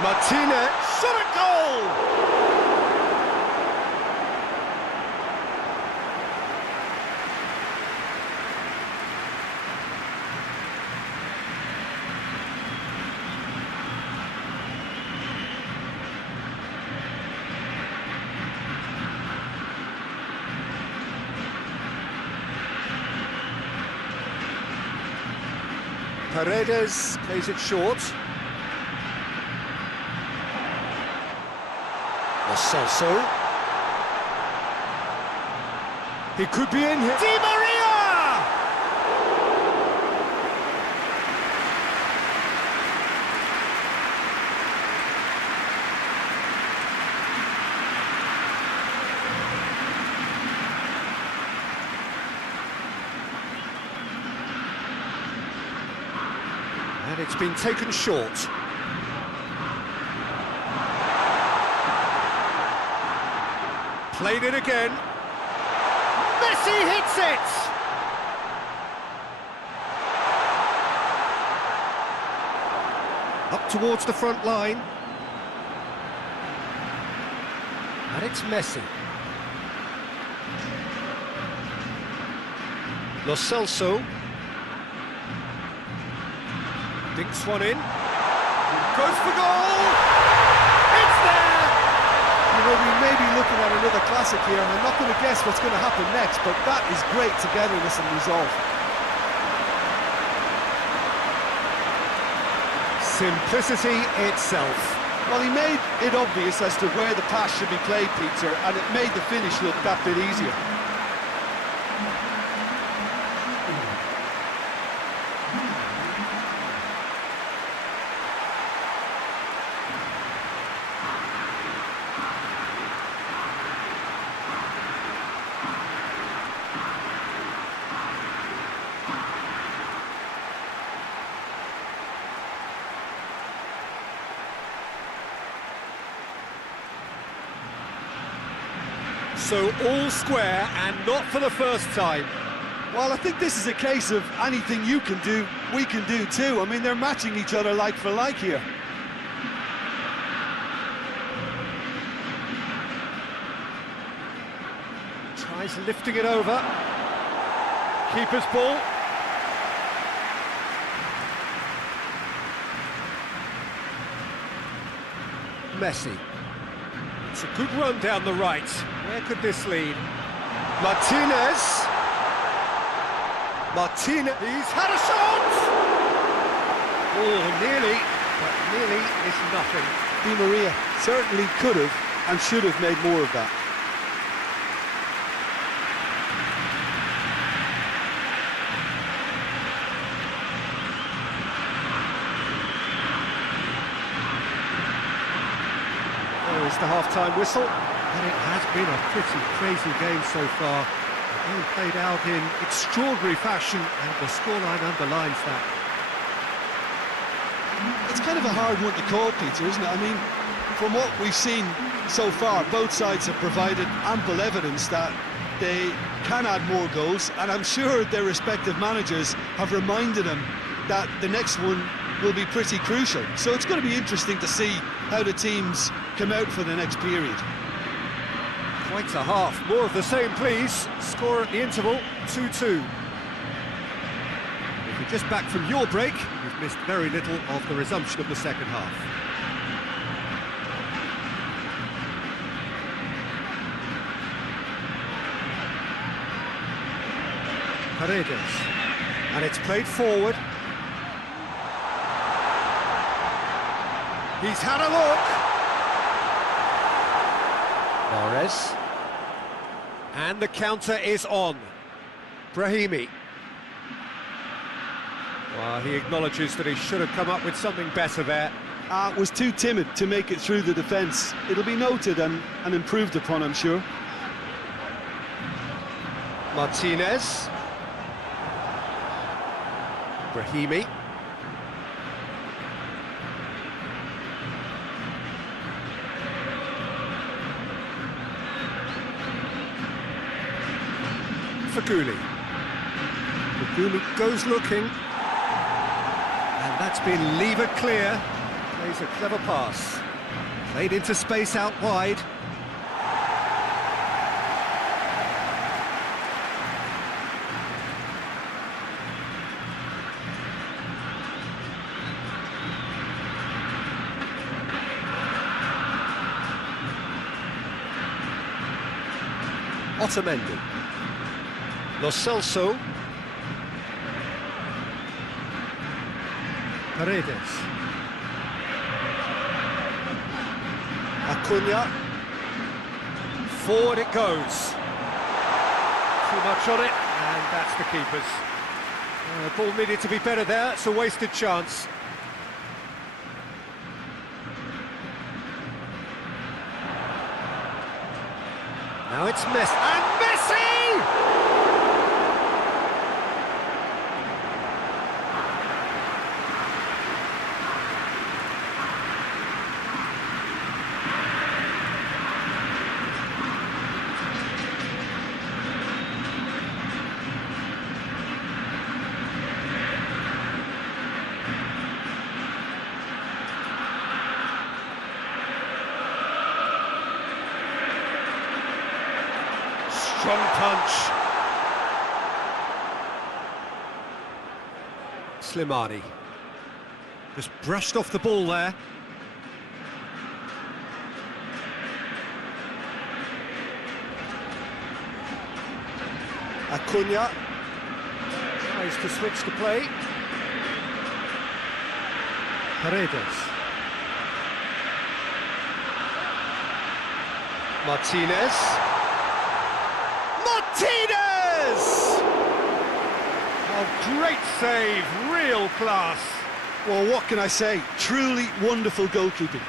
Martinez. Shot a goal! Paredes plays it short. Lo Celso. He could be in here. Di Maria! And it's been taken short. Played it again. Messi hits it! Up towards the front line. And it's Messi. Lo Celso. Dinks one in. Goes for goal! It's there! You know, we may be looking at another classic here, and I'm not going to guess what's going to happen next, but that is great togetherness and resolve. Simplicity itself. Well, he made it obvious as to where the pass should be played, Peter, and it made the finish look that bit easier. So all square, and not for the first time. Well, I think this is a case of anything you can do, we can do too. I mean, they're matching each other like for like here. Tries lifting it over. Keeper's ball. Messi. It's a good run down the right. Where could this lead? Martinez. Martinez. He's had a shot! Oh, nearly, but nearly is nothing. Di Maria certainly could have and should have made more of that. There's the half-time whistle, and it has been a pretty crazy game so far. The game played out in extraordinary fashion, and the scoreline underlines that. It's kind of a hard one to call, Peter, isn't it? I mean, from what we've seen so far, both sides have provided ample evidence that they can add more goals, and I'm sure their respective managers have reminded them that the next one will be pretty crucial. So it's going to be interesting to see how the teams come out for the next period. Quite a half. More of the same, please. Score at the interval, 2-2. If you're just back from your break, you've missed very little of the resumption of the second half. Paredes. And it's played forward. He's had a look. Mahrez. And the counter is on. Brahimi. Well, he acknowledges that he should have come up with something better there. Was too timid to make it through the defence. It'll be noted and improved upon, I'm sure. Martinez. Brahimi. Faguli. Faguli goes looking. And that's been levered clear. Plays a clever pass. Played into space out wide. Otamendi. Lo Celso. Paredes. Acuna. Forward it goes. Too much on it, and that's the keeper's. Ball needed to be better there, it's a wasted chance. Now it's Messi, and Messi! Strong punch. Slimani. Just brushed off the ball there. Acuna. Tries to switch the play. Paredes. Martinez. Martinez! Oh, great save, real class. Well, what can I say? Truly wonderful goalkeeping.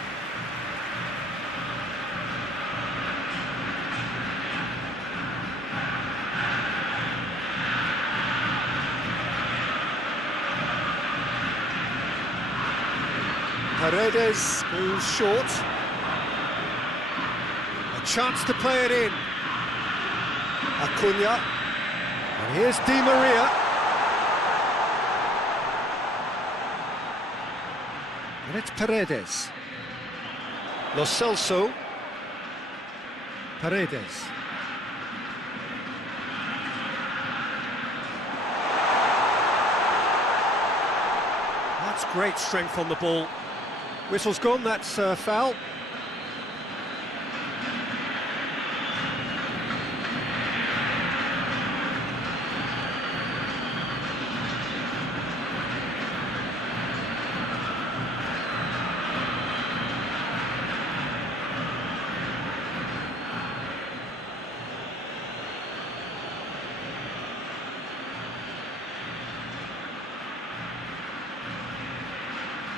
Paredes goes short. A chance to play it in. Acuna, and here's Di Maria. And it's Paredes. Lo Celso. Paredes. That's great strength on the ball. Whistle's gone, that's a foul.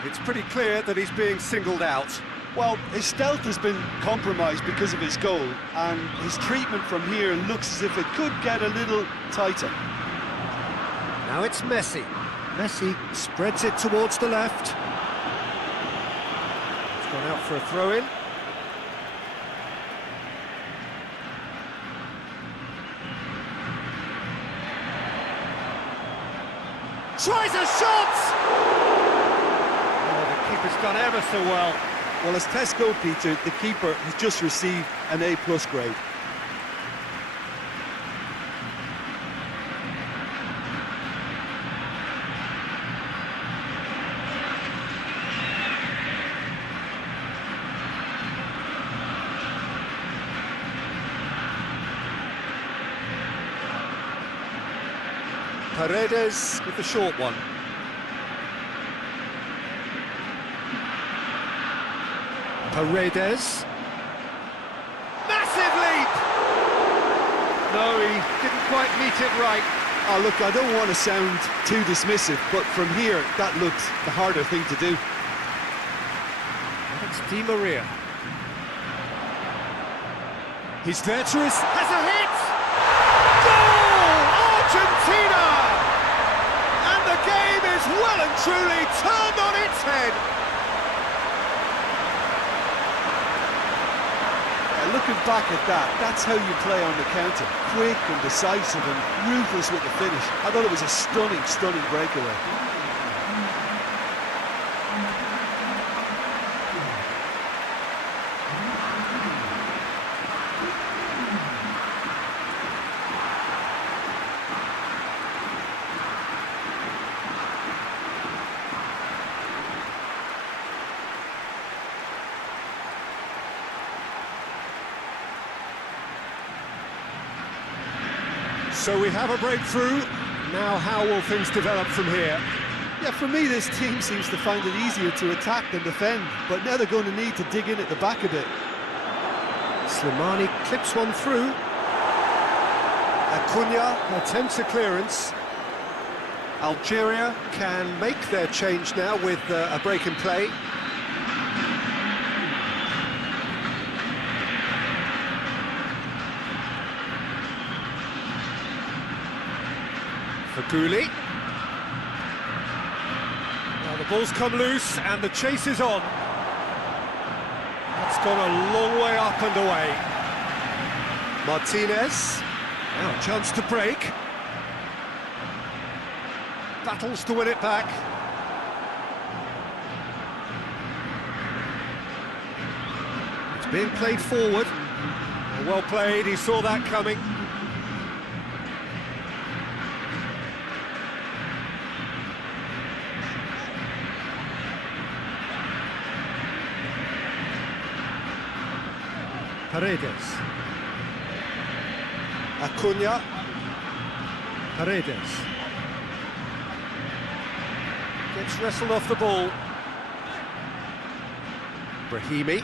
It's pretty clear that he's being singled out. Well, his stealth has been compromised because of his goal, and his treatment from here looks as if it could get a little tighter. Now it's Messi. Messi spreads it towards the left. It's gone out for a throw-in. Tries a shot! Keeper's done ever so well. Well, as tests go, Peter, the keeper has just received an A+ grade. Paredes with the short one. Paredes. Massive leap! No, he didn't quite meet it right. Oh, look, I don't want to sound too dismissive, but from here, that looked the harder thing to do. It's Di Maria. He's there to his... has a hit! Goal! Argentina! And the game is well and truly turned on its head. Looking back at that, that's how you play on the counter. Quick and decisive and ruthless with the finish. I thought it was a stunning, stunning breakaway. So we have a breakthrough. Now how will things develop from here? Yeah, for me, this team seems to find it easier to attack than defend, but now they're going to need to dig in at the back a bit. Slimani clips one through. Acuna attempts a clearance. Algeria can make their change now with a break in play. Faguli. Well, the ball's come loose and the chase is on. That's gone a long way up and away. Martinez. Now a chance to break. Battles to win it back. It's being played forward. Well played, he saw that coming. Paredes. Acuna. Paredes. Gets wrestled off the ball. Brahimi.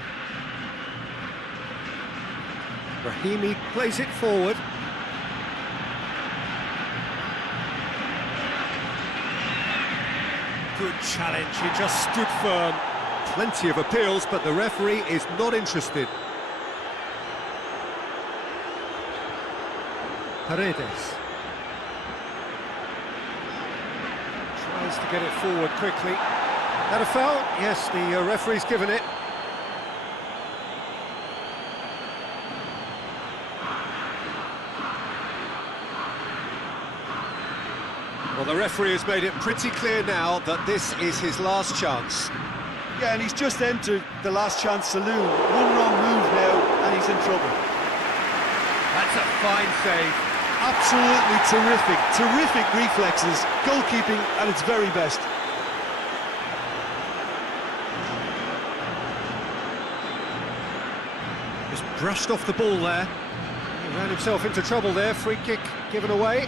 Brahimi plays it forward. Good challenge, he just stood firm. Plenty of appeals, but the referee is not interested. Paredes. Tries to get it forward quickly. Had a foul? Yes, the referee's given it. Well, the referee has made it pretty clear now that this is his last chance. Yeah, and he's just entered the last chance saloon. One wrong move now, and he's in trouble. That's a fine save. Absolutely terrific, terrific reflexes, goalkeeping at its very best. Just brushed off the ball there. He ran himself into trouble there, free kick given away.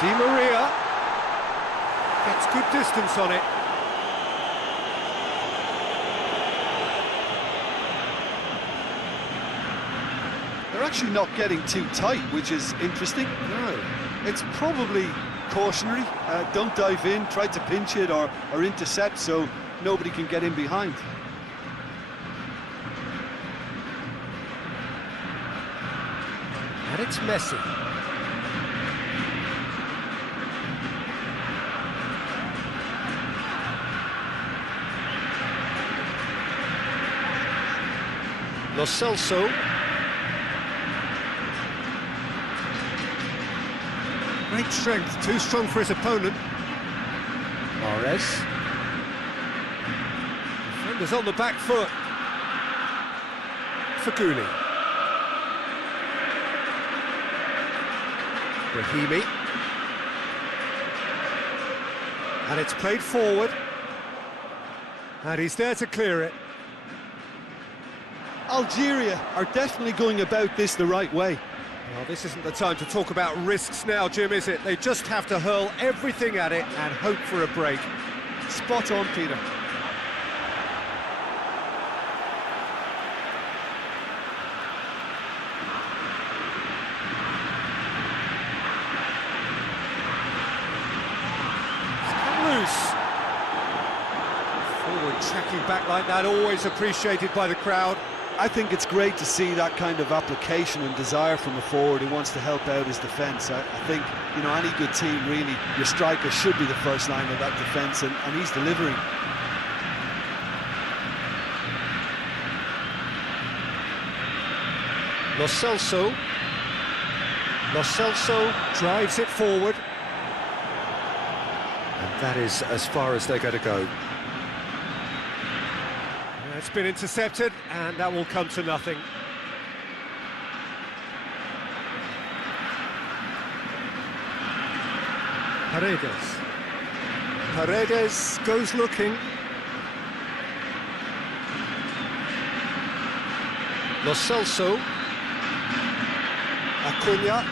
Di Maria gets good distance on it. They're actually not getting too tight, which is interesting. No. It's probably cautionary. Don't dive in, try to pinch it or intercept so nobody can get in behind. And it's Messi. Lo Celso. Great strength, too strong for his opponent. Mahrez. Defenders on the back foot. Faguli. Brahimi. And it's played forward. And he's there to clear it. Algeria are definitely going about this the right way. Well, this isn't the time to talk about risks now, Jim, is it? They just have to hurl everything at it and hope for a break. Spot on, Peter. Loose. Forward tracking back like that, always appreciated by the crowd. I think it's great to see that kind of application and desire from a forward who wants to help out his defence. I think, you know, any good team, really, your striker should be the first line of that defence, and he's delivering. Lo Celso drives it forward. And that is as far as they're going to go. It's been intercepted, and that will come to nothing. Paredes goes looking. Lo Celso. Acuna.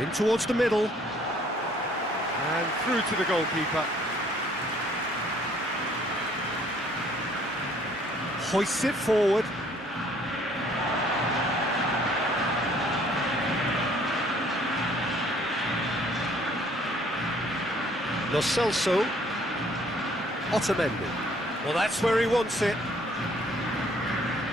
In towards the middle. And through to the goalkeeper. Hoists it forward. Lo Celso. Otamendi. Well, that's where he wants it.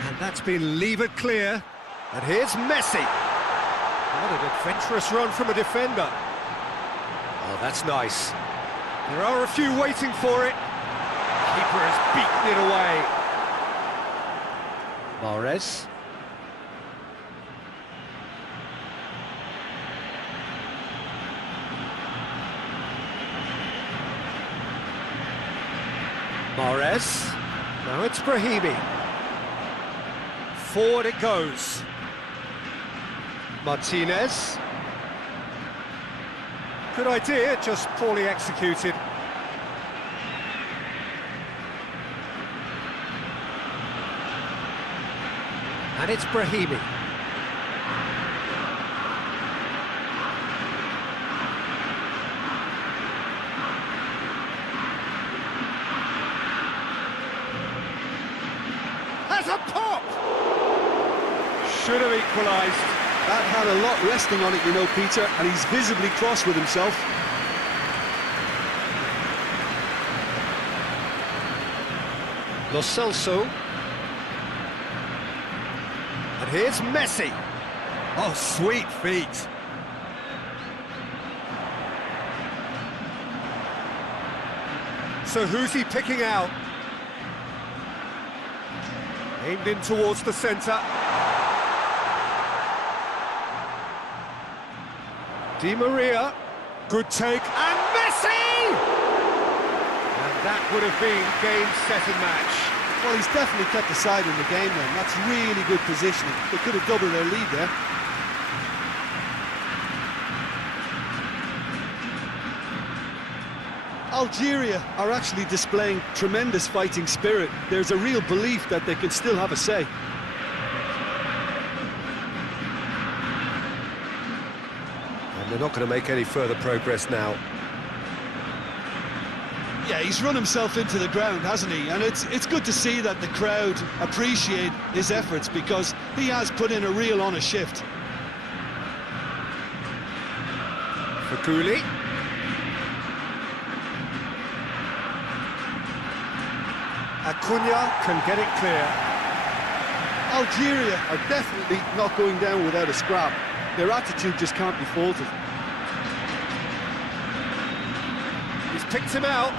And that's been levered clear. And here's Messi. What an adventurous run from a defender. Oh, that's nice. There are a few waiting for it. Keeper has beaten it away. Mahrez. Mahrez. Now it's Brahimi. Forward it goes. Martinez. Good idea, just poorly executed. And it's Brahimi. Has a pop! Should have equalised. That had a lot resting on it, you know, Peter, and he's visibly cross with himself. Lo Celso. And here's Messi. Oh, sweet feet. So who's he picking out? Aimed in towards the centre. Di Maria. Good take. And Messi! And that would have been game, set and match. Well, he's definitely kept the side in the game then. That's really good positioning. They could have doubled their lead there. Algeria are actually displaying tremendous fighting spirit. There's a real belief that they can still have a say. And they're not going to make any further progress now. Yeah, he's run himself into the ground, hasn't he? And it's good to see that the crowd appreciate his efforts, because he has put in a real honest shift. Faguli. Acuna can get it clear. Algeria are definitely not going down without a scrap. Their attitude just can't be faulted. He's picked him out.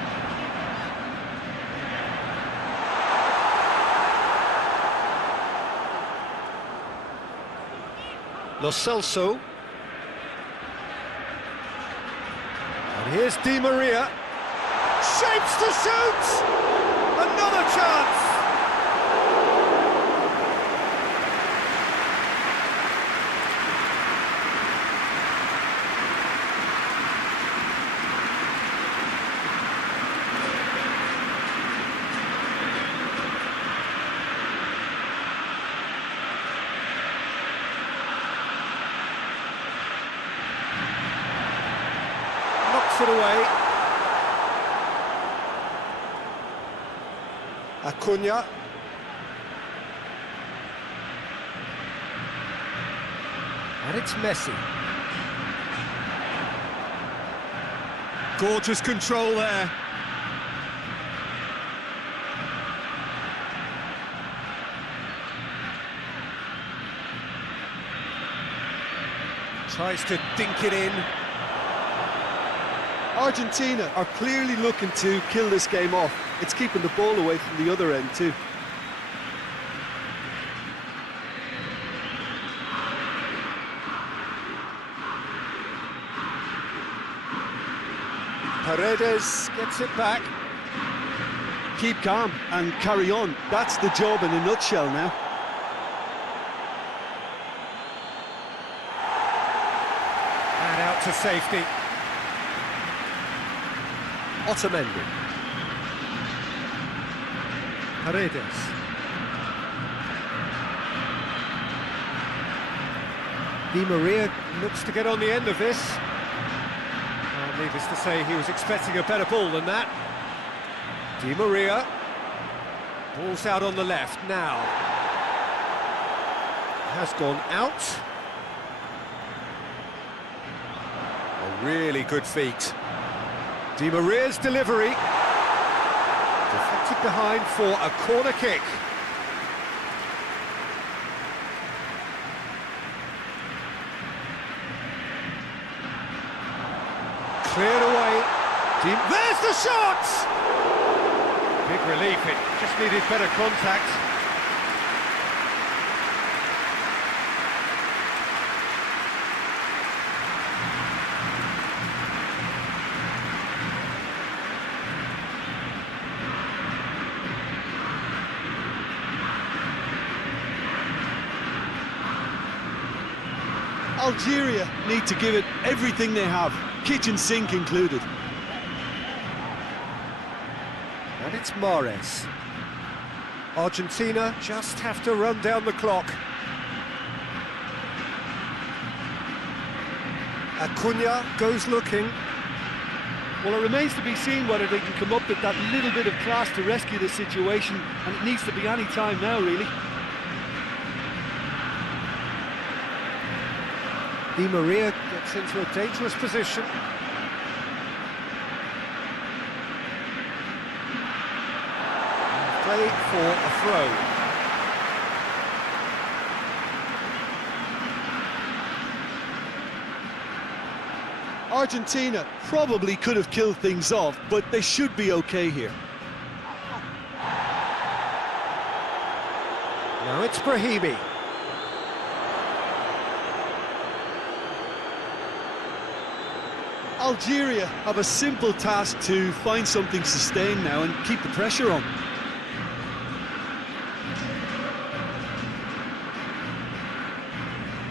Lo Celso. And here's Di Maria. Shapes to shoot! Another chance! it away. Acuna. And it's Messi. Gorgeous control there. Tries to dink it in. Argentina are clearly looking to kill this game off. It's keeping the ball away from the other end too. Paredes gets it back. Keep calm and carry on. That's the job in a nutshell now. And out to safety. Otamendi. Paredes. Di Maria looks to get on the end of this. Needless to say, he was expecting a better ball than that. Di Maria. Ball's out on the left now. Has gone out. A really good feat. Di Maria's delivery. Deflected behind for a corner kick. Cleared away. There's the shot! Big relief, it just needed better contact. Algeria need to give it everything they have, kitchen sink included. And it's Mahrez. Argentina just have to run down the clock. Acuna goes looking. Well, it remains to be seen whether they can come up with that little bit of class to rescue the situation, and it needs to be any time now, really. Di Maria gets into a dangerous position. Play for a throw. Argentina probably could have killed things off, but they should be okay here. Now it's Brahimi. Algeria have a simple task to find something sustained now and keep the pressure on.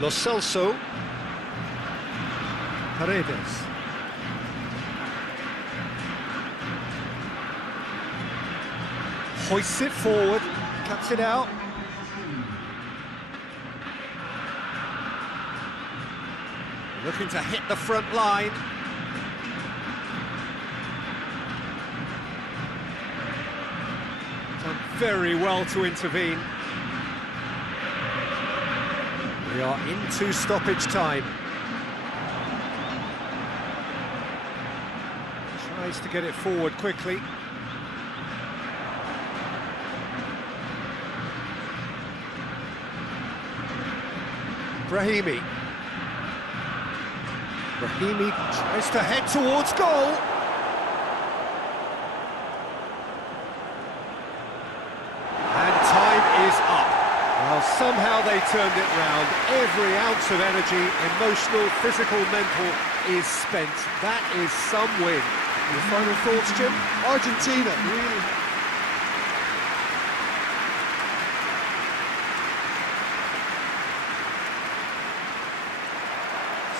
Lo Celso. Paredes. Hoists it forward, cuts it out. Looking to hit the front line. Done very well to intervene. We are into stoppage time. Tries to get it forward quickly. Brahimi. Brahimi tries to head towards goal. And time is up. Well, somehow they turned it round. Every ounce of energy, emotional, physical, mental, is spent. That is some win. Your final thoughts, Jim? Argentina really...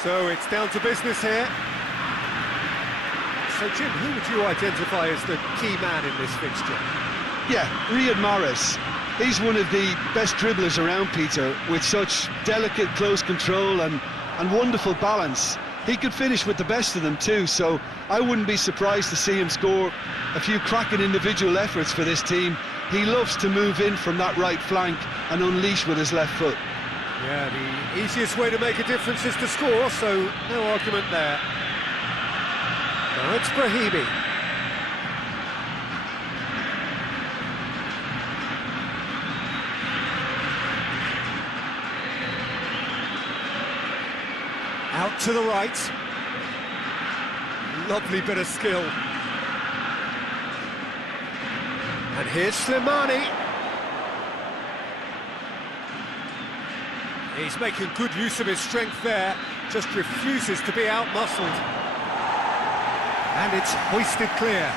So it's down to business here. So, Jim, who would you identify as the key man in this fixture? Yeah, Riyad Mahrez. He's one of the best dribblers around, Peter, with such delicate, close control and wonderful balance. He could finish with the best of them too, so I wouldn't be surprised to see him score a few cracking individual efforts for this team. He loves to move in from that right flank and unleash with his left foot. Yeah, the easiest way to make a difference is to score, so no argument there. Now it's Brahimi. Out to the right. Lovely bit of skill. And here's Slimani. He's making good use of his strength there, just refuses to be out-muscled. And it's hoisted clear.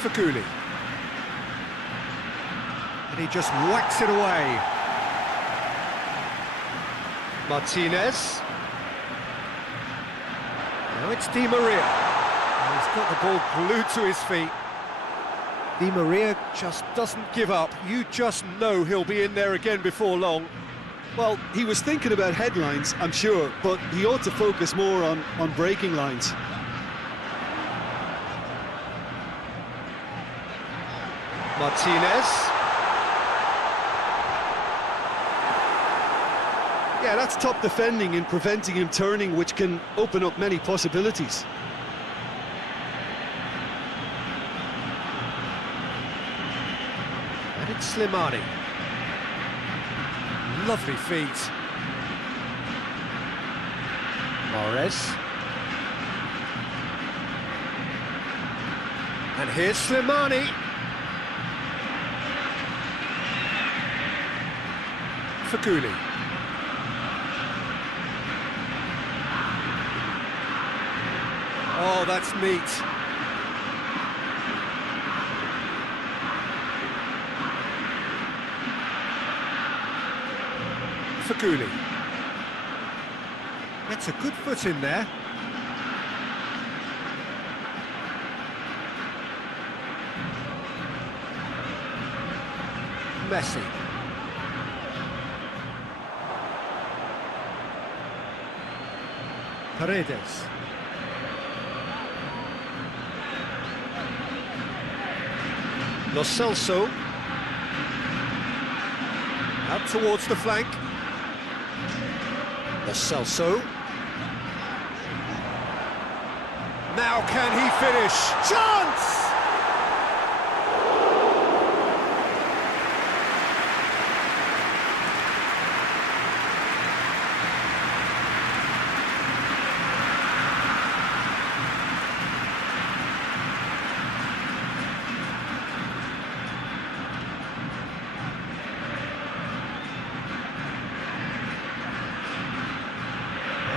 For Cooley. And he just whacks it away. Martinez. Now it's Di Maria. And he's got the ball glued to his feet. Di Maria just doesn't give up. You just know he'll be in there again before long. Well, he was thinking about headlines, I'm sure, but he ought to focus more on breaking lines. Martinez. Yeah, that's top defending and preventing him turning, which can open up many possibilities. And it's Slimani. Lovely feet. Mahrez. And here's Slimani. For Cooley. Oh, that's neat. For Cooley. That's a good foot in there. Messi. Paredes. Lo Celso. Out towards the flank. Lo Celso. Now can he finish? Chance!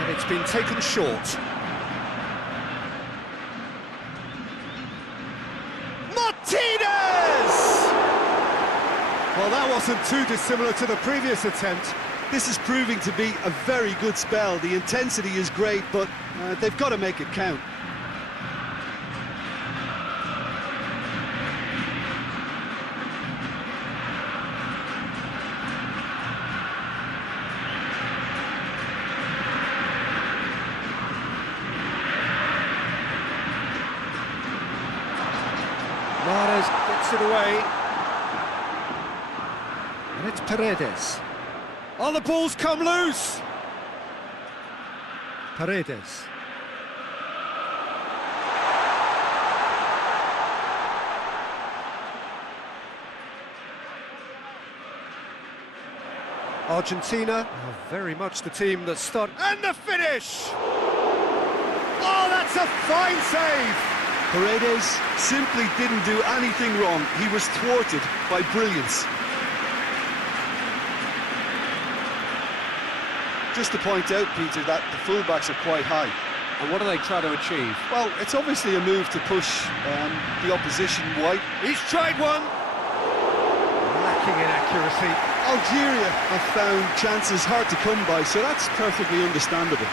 It's been taken short. Martinez! Well, that wasn't too dissimilar to the previous attempt. This is proving to be a very good spell. The intensity is great, but they've got to make it count. Mahrez gets it away. And it's Paredes. Oh, the ball's come loose! Paredes. Argentina are very much the team that start. And the finish! Oh, that's a fine save! Paredes simply didn't do anything wrong. He was thwarted by brilliance. Just to point out, Peter, that the fullbacks are quite high. And what do they try to achieve? Well, it's obviously a move to push the opposition wide. He's tried one. Lacking in accuracy. Algeria have found chances hard to come by, so that's perfectly understandable.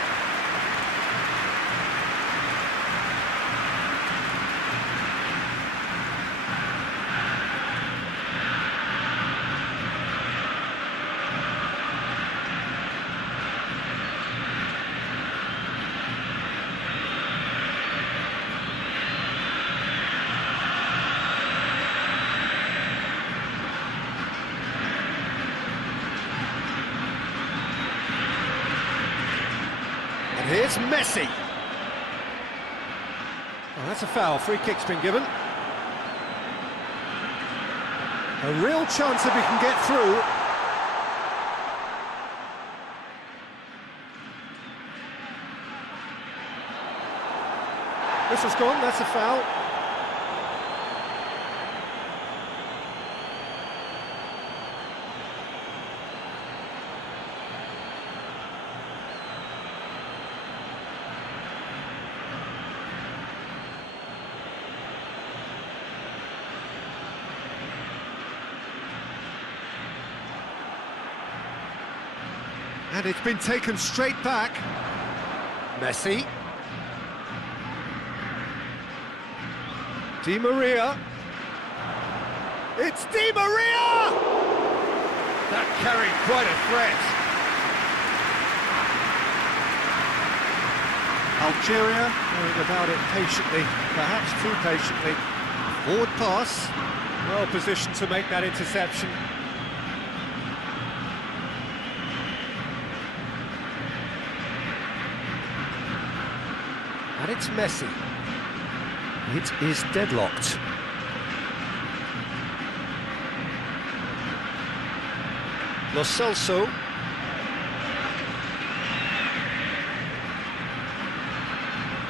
Here's Messi. Oh, that's a foul. Free kick's been given. A real chance if he can get through. This has gone, that's a foul. And it's been taken straight back. Messi. Di Maria. It's Di Maria! That carried quite a threat. Algeria going about it patiently, perhaps too patiently. Forward pass. Well positioned to make that interception. And it's Messi. It is deadlocked. Lo Celso.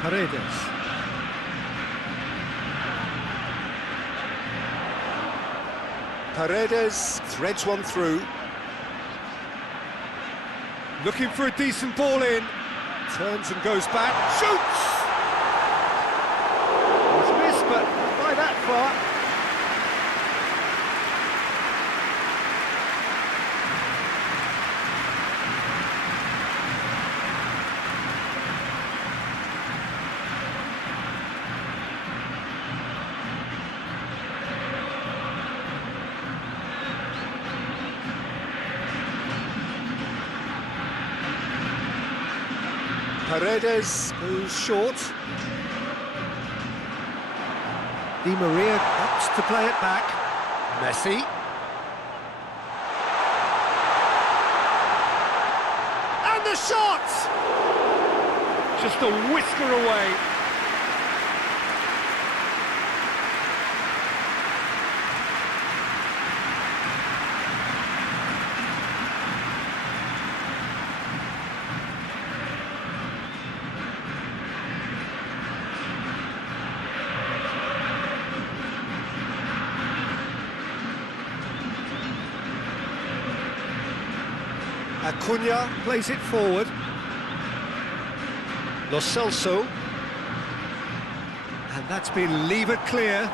Paredes. Paredes threads one through. Looking for a decent ball in. Turns and goes back. Shoots! But not by that far. Paredes goes short. Di Maria opts to play it back. Messi. And the shot! Just a whisker away. Acuna plays it forward. Lo Celso. And that's been levered clear.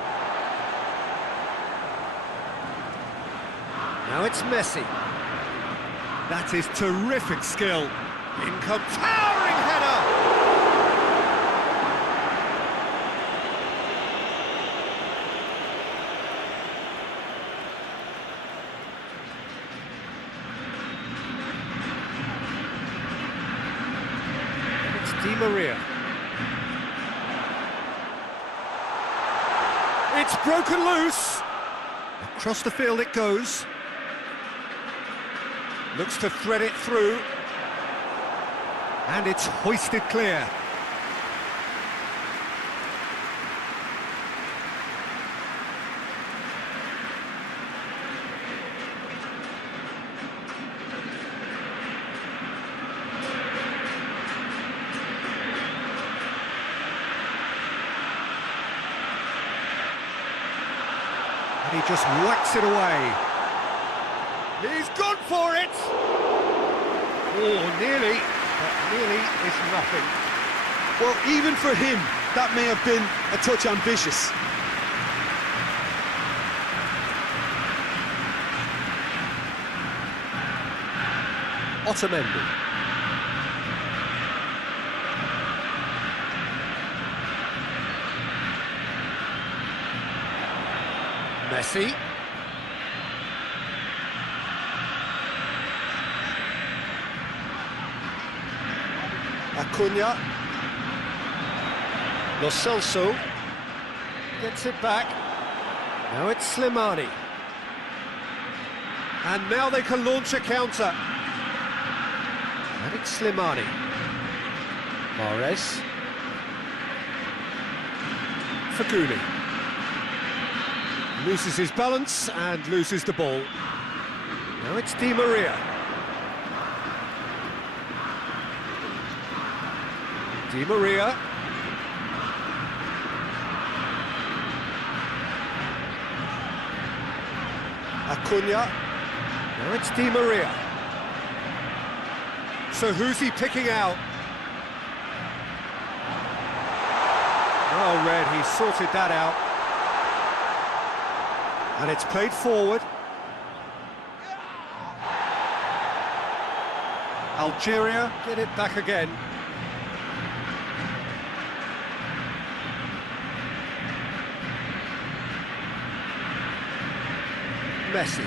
Now it's Messi. That is terrific skill. In comes towering header! Di Maria. It's broken loose. Across the field it goes. Looks to thread it through. And it's hoisted clear. He just whacks it away. He's gone for it! Oh, nearly, but nearly is nothing. Well, even for him, that may have been a touch ambitious. Otamendi. Messi. Acuna. Lo Celso gets it back. Now it's Slimani. And now they can launch a counter. And it's Slimani. Mahrez. Faguli. Loses his balance and loses the ball. Now it's Di Maria. Di Maria. Acuna. Now it's Di Maria. So who's he picking out? Oh, Red, he sorted that out. And it's played forward. Algeria get it back again. Messi.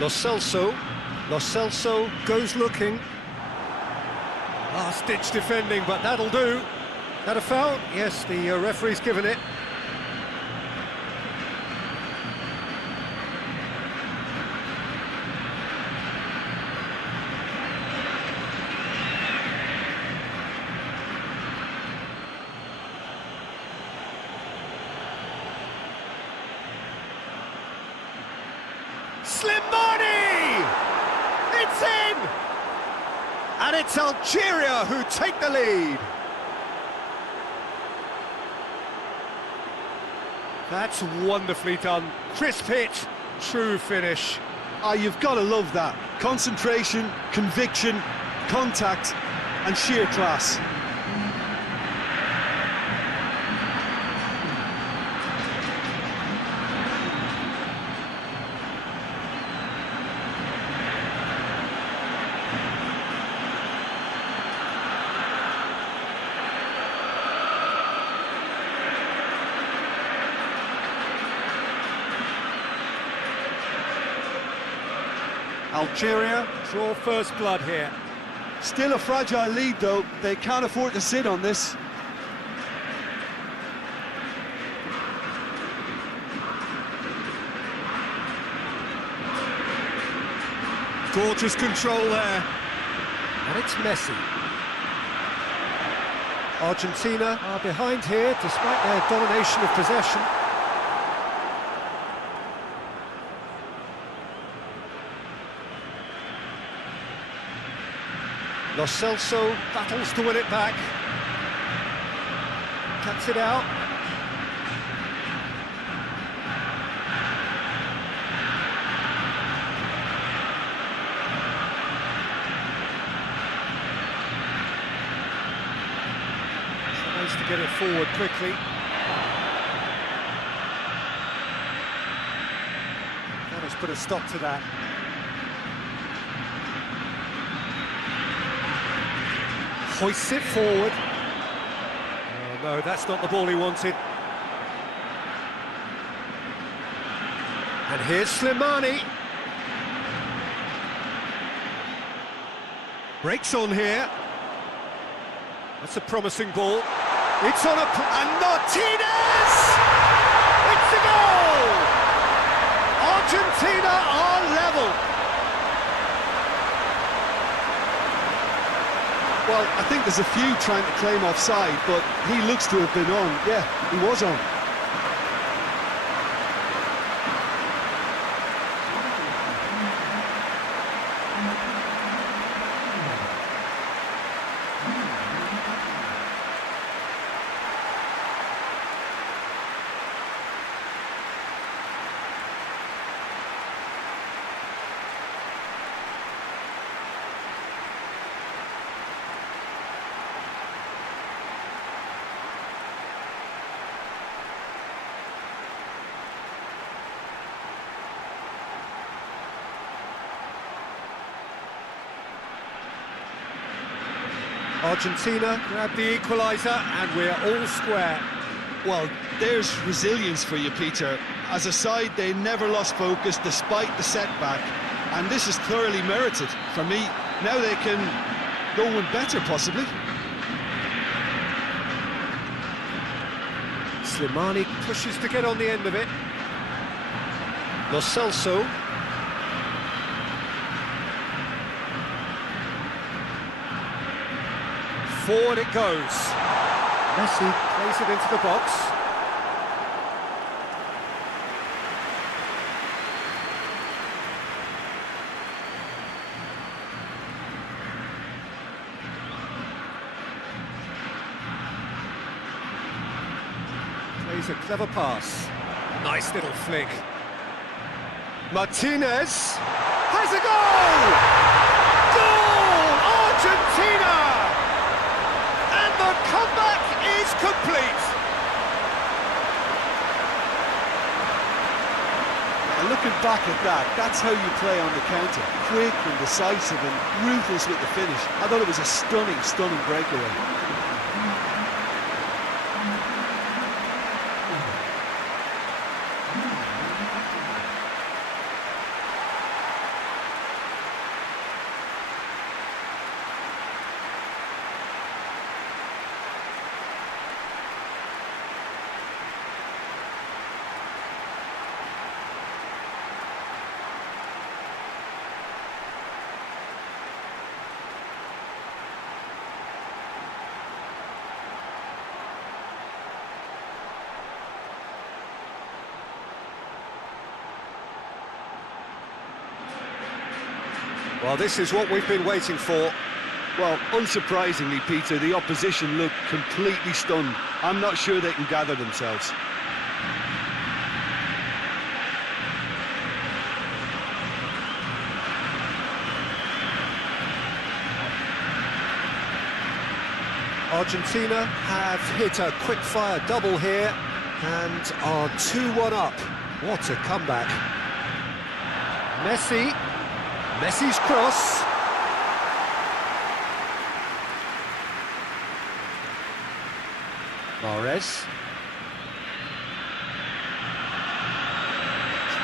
Lo Celso goes looking. Last-ditch defending, but that'll do. That a foul? Yes, the referee's given it. Slimani! It's in! And it's Algeria who take the lead. That's wonderfully done. Crisp hit, true finish. You've got to love that. Concentration, conviction, contact, and sheer class. Algeria draw first blood here. Still a fragile lead, though. They can't afford to sit on this. Gorgeous control there. And it's Messi. Argentina are behind here despite their domination of possession. Lo Celso battles to win it back. Cuts it out. Tries to get it forward quickly. That has put a stop to that. Hoists it forward. Oh no, that's not the ball he wanted. And here's Slimani. Breaks on here. That's a promising ball. It's on and Martinez! It's a goal! Argentina are level. Well, I think there's a few trying to claim offside, but he looks to have been on. Yeah, he was on. Argentina grab the equaliser and we're all square. Well, there's resilience for you, Peter. As a side, they never lost focus despite the setback, and this is thoroughly merited for me. Now they can go one better, possibly. Slimani pushes to get on the end of it. Lo Celso. Forward it goes. Messi plays it into the box. Plays a clever pass. Nice little flick. Martinez has a goal! Goal! Argentina! And the comeback is complete. And looking back at that, that's how you play on the counter. Quick and decisive and ruthless with the finish. I thought it was a stunning, stunning breakaway. Well, this is what we've been waiting for. Well, unsurprisingly, Peter, the opposition looked completely stunned. I'm not sure they can gather themselves. Argentina have hit a quick-fire double here and are 2-1 up. What a comeback. Messi's cross. Mahrez.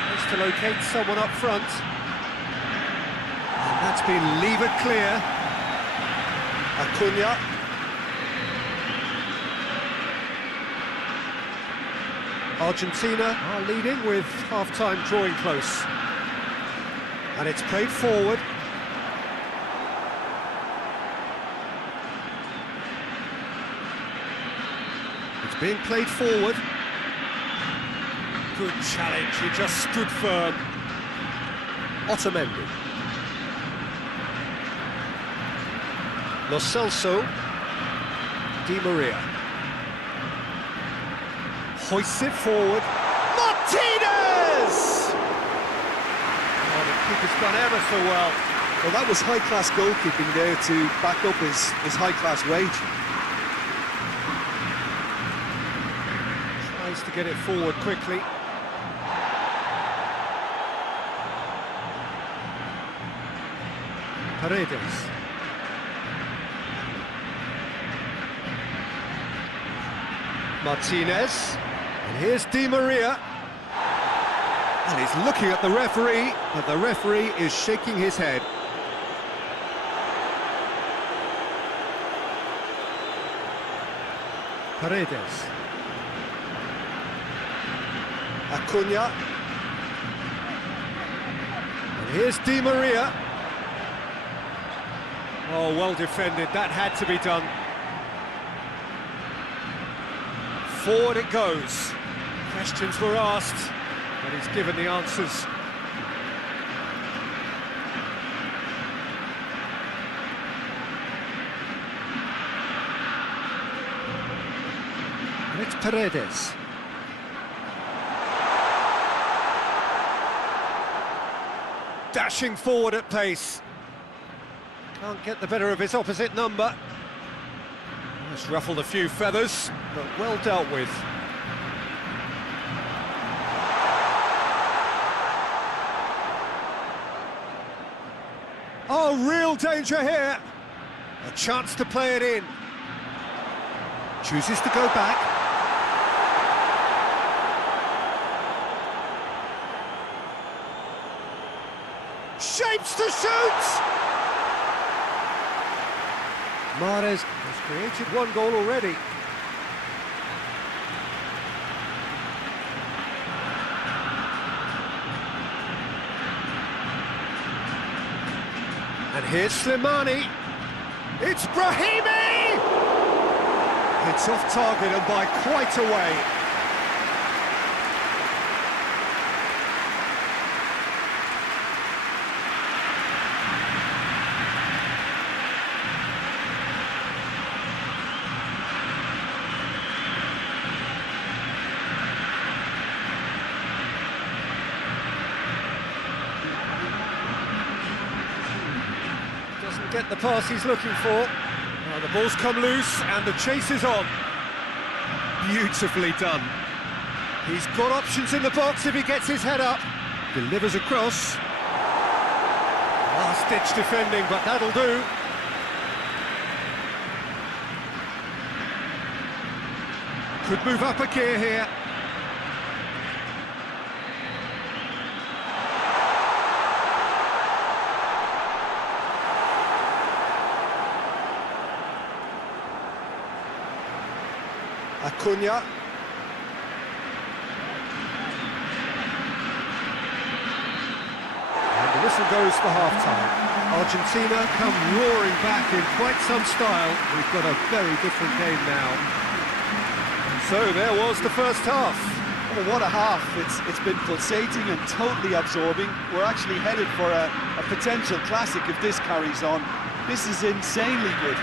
Tries to locate someone up front. And that's been levered clear. Acuna. Argentina are leading with half-time drawing close. And it's played forward. It's being played forward. Good challenge, he just stood firm. Otamendi. Lo Celso. Di Maria. Hoists it forward. Martinez! Oh, the keeper's done ever so well. Well, that was high-class goalkeeping there to back up his high-class wage. Tries to get it forward quickly. Paredes. Martinez. And here's Di Maria. And he's looking at the referee, but the referee is shaking his head. Paredes. Acuna. And here's Di Maria. Oh, well defended, that had to be done. Forward it goes. Questions were asked, but he's given the answers. And it's Paredes. Dashing forward at pace. Can't get the better of his opposite number. Just ruffled a few feathers, but well dealt with. Oh, real danger here. A chance to play it in. Chooses to go back. Shapes to shoot! Mahrez has created one goal already. And here's Slimani. It's Brahimi! It's off target and by quite a way. Doesn't get the pass he's looking for. Now the ball's come loose and the chase is on. Beautifully done. He's got options in the box if he gets his head up. Delivers across. Last-ditch defending, but that'll do. Could move up a gear here. Acuna. And the whistle goes for half-time. Argentina come roaring back in quite some style. We've got a very different game now. So there was the first half. Oh, what a half. It's been pulsating and totally absorbing. We're actually headed for a potential classic if this carries on. This is insanely good.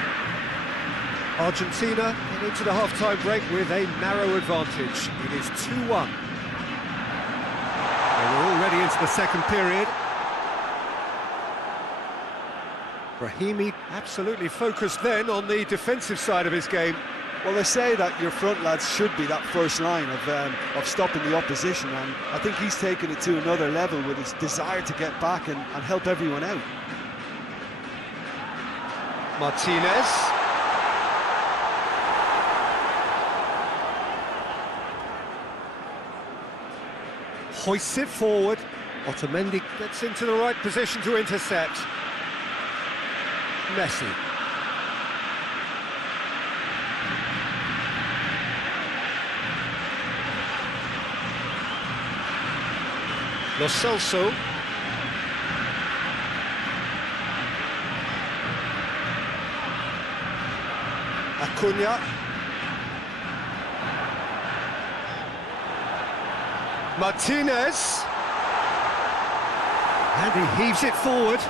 Argentina into the half-time break with a narrow advantage. It is 2-1. We're already into the second period. Brahimi absolutely focused then on the defensive side of his game. Well, they say that your front lads should be that first line of stopping the opposition, and I think he's taken it to another level with his desire to get back and help everyone out. Martinez. Hoists it forward. Otamendi gets into the right position to intercept. Messi. Lo Celso. Acuna. Martinez. And he heaves it forward.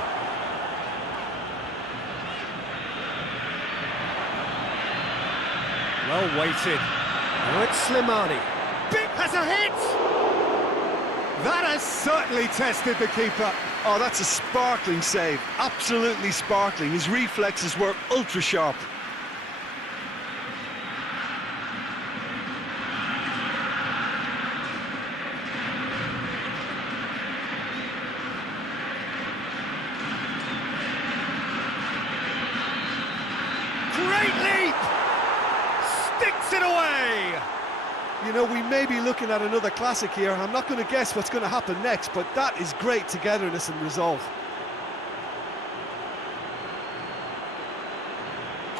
Well weighted. Now it's Slimani. Big has a hit! That has certainly tested the keeper. Oh, that's a sparkling save. Absolutely sparkling. His reflexes were ultra sharp. Great leap! Sticks it away! You know, we may be looking at another classic here. I'm not going to guess what's going to happen next, but that is great togetherness and resolve.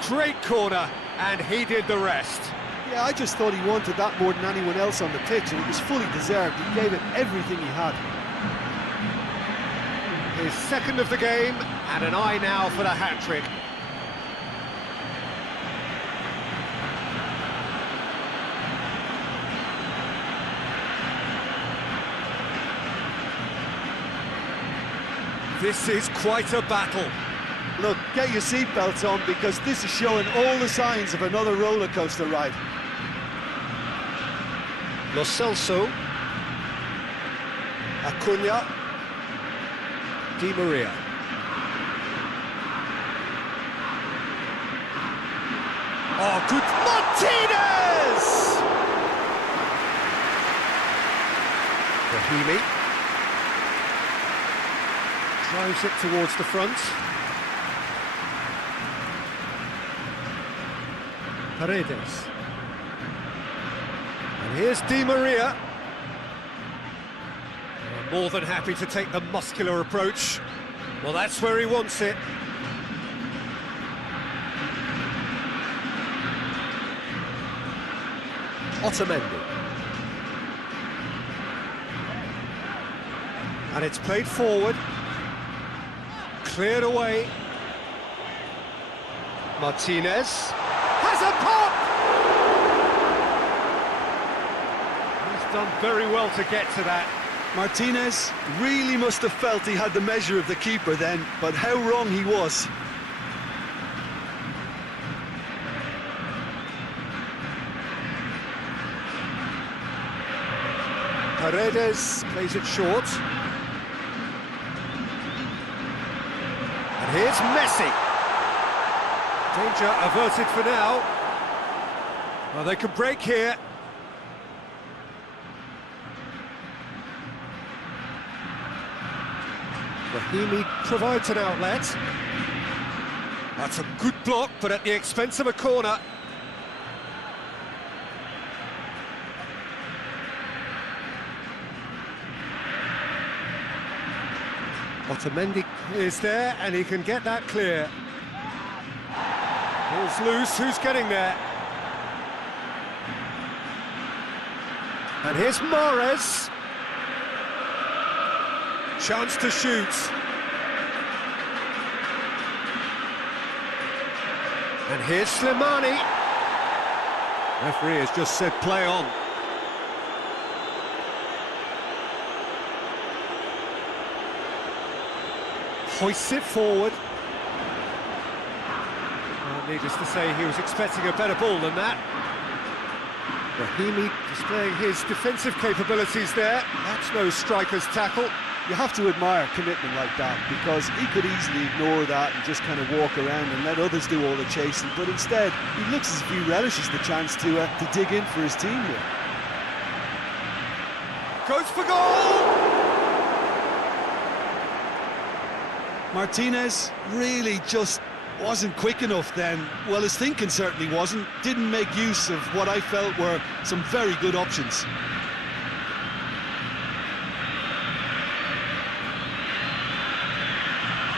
Great corner, and he did the rest. Yeah, I just thought he wanted that more than anyone else on the pitch, and it was fully deserved. He gave it everything he had. His second of the game, and an eye now for the hat-trick. This is quite a battle. Look, get your seatbelts on, because this is showing all the signs of another roller coaster ride. Lo Celso. Acuna. Di Maria. Oh, good. Martinez! Brahimi. Drives it towards the front. Paredes. And here's Di Maria. More than happy to take the muscular approach. Well, that's where he wants it. Otamendi. And it's played forward. Cleared away. Martinez has a pop! done very well to get to that. Martinez really must have felt he had the measure of the keeper then, but how wrong he was. Paredes plays it short. And here's Messi. Danger averted for now. Well, they can break here. Rahimi provides an outlet. That's a good block, but at the expense of a corner. Otamendi is there, and he can get that clear. Ball's loose, who's getting there? And here's Mahrez. Chance to shoot. And here's Slimani. Referee has just said play on. Hoists it forward. Well, needless to say, he was expecting a better ball than that. Rahimi displaying his defensive capabilities there. That's no striker's tackle. You have to admire commitment like that, because he could easily ignore that and just kind of walk around and let others do all the chasing, but instead he looks as if he relishes the chance to dig in for his team here. Goes for goal! Martinez really just wasn't quick enough then. Well, his thinking certainly wasn't. Didn't make use of what I felt were some very good options.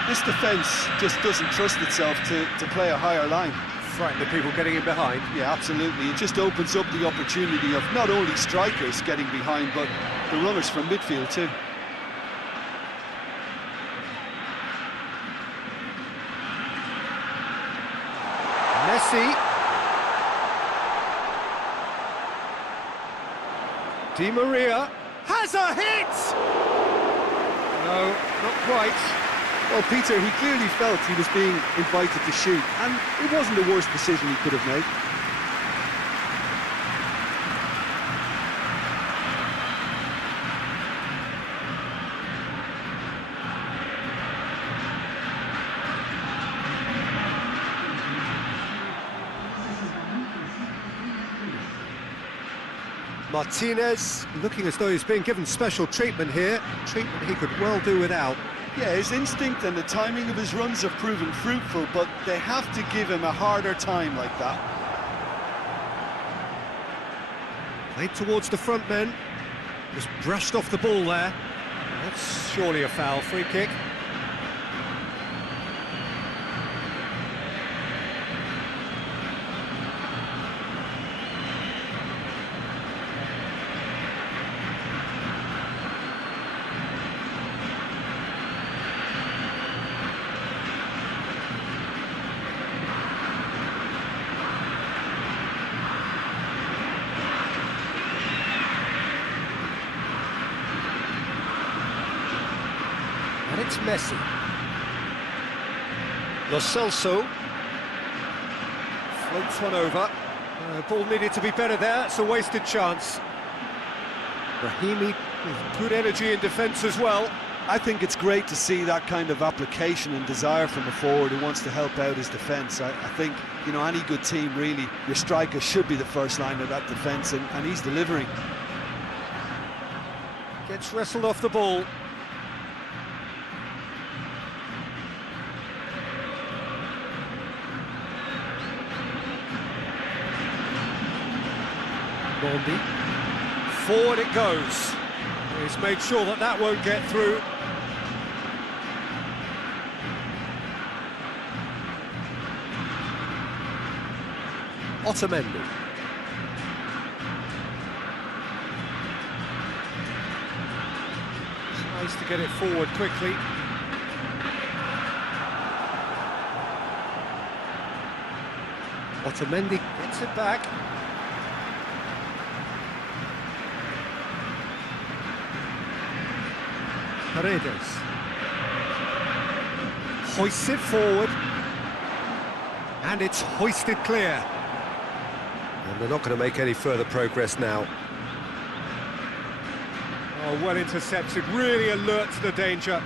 This defence just doesn't trust itself to play a higher line. Frighten the people getting in behind. Yeah, absolutely. It just opens up the opportunity of not only strikers getting behind, but the runners from midfield too. Messi. Di Maria has a hit! No, not quite. Well, Peter, he clearly felt he was being invited to shoot, and it wasn't the worst decision he could have made. Martinez looking as though he's being given special treatment here. Treatment he could well do without. Yeah, his instinct and the timing of his runs have proven fruitful, but they have to give him a harder time like that. Played towards the front men. Just brushed off the ball there. That's surely a foul. Free kick. And it's Messi. Lo Celso floats one over. Ball needed to be better there. It's a wasted chance. Rahimi with good energy in defence as well. I think it's great to see that kind of application and desire from a forward who wants to help out his defence. I think, you know, any good team, really, your striker should be the first line of that defence, and he's delivering. Gets wrestled off the ball. Bondi. Forward it goes. He's made sure that that won't get through. Otamendi. Tries to get it forward quickly. Otamendi gets it back. Paredes. Hoists it forward. And it's hoisted clear. And they're not going to make any further progress now. Oh, well intercepted, really alert to the danger.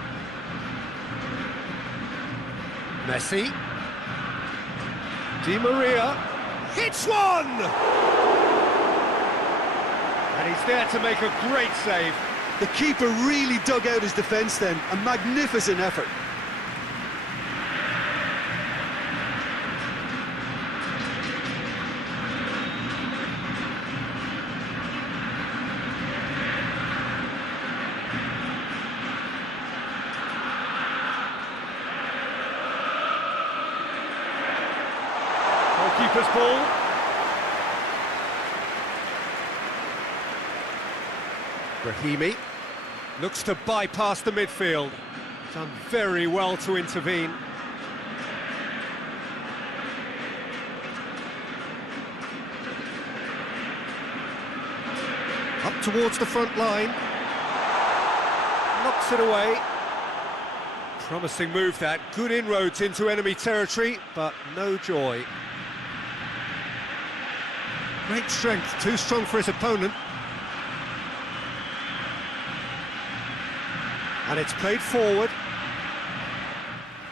Messi. Di Maria. Hits one! And he's there to make a great save. The keeper really dug out his defence then. A magnificent effort. Keeper's ball. Brahimi looks to bypass the midfield. Done very well to intervene. Up towards the front line. Knocks it away. Promising move that. Good inroads into enemy territory, but no joy. Great strength, too strong for his opponent. And it's played forward.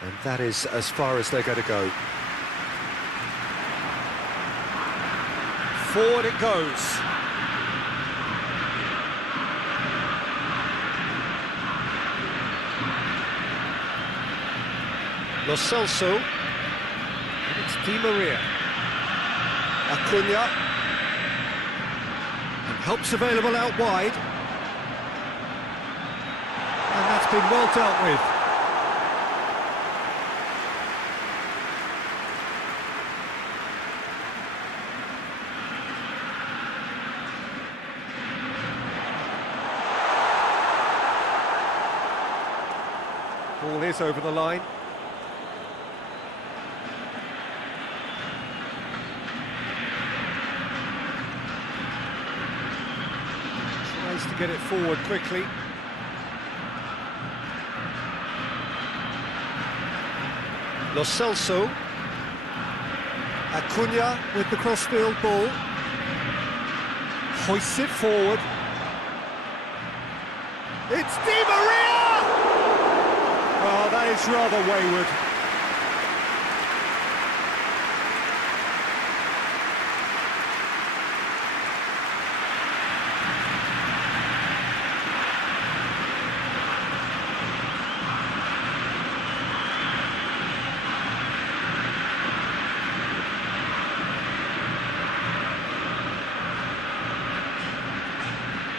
And that is as far as they're going to go. Forward it goes. Lo Celso. And it's Di Maria. Acuna. Help's available out wide. And that's been well dealt with. Ball is over the line. To get it forward quickly. Lo Celso. Acuna with the crossfield ball. Hoists it forward. It's Di Maria! Oh, that is rather wayward.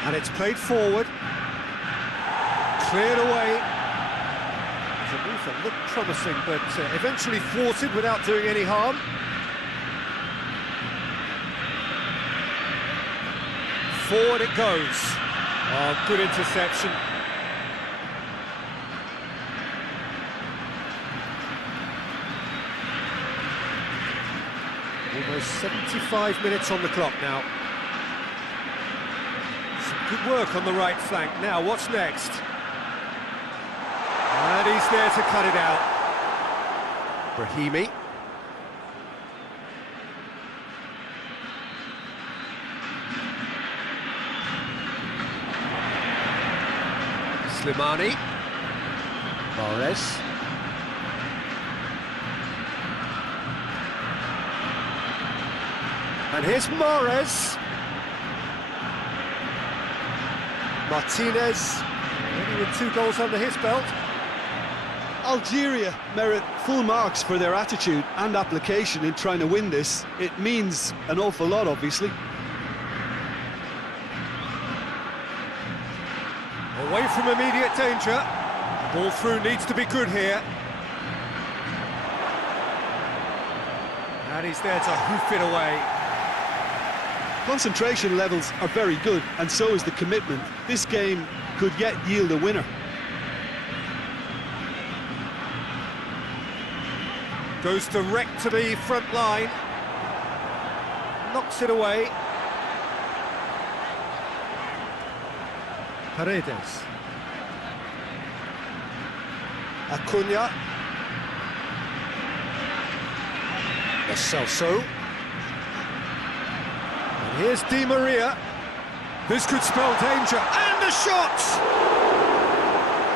And it's played forward, cleared away. It's a move that looked promising, but eventually thwarted without doing any harm. Forward it goes. Oh, good interception. Almost 75 minutes on the clock now. Good work on the right flank. Now, what's next? And he's there to cut it out. Brahimi. Slimani. Mahrez. And here's Mahrez. Martinez, only with 2 goals under his belt. Algeria merit full marks for their attitude and application in trying to win this. It means an awful lot, obviously. Away from immediate danger. Ball through needs to be good here. And he's there to hoof it away. Concentration levels are very good, and so is the commitment. This game could yet yield a winner. Goes direct to the front line. Knocks it away. Paredes. Acuna. Celso. And here's Di Maria. This could spell danger. And the shot!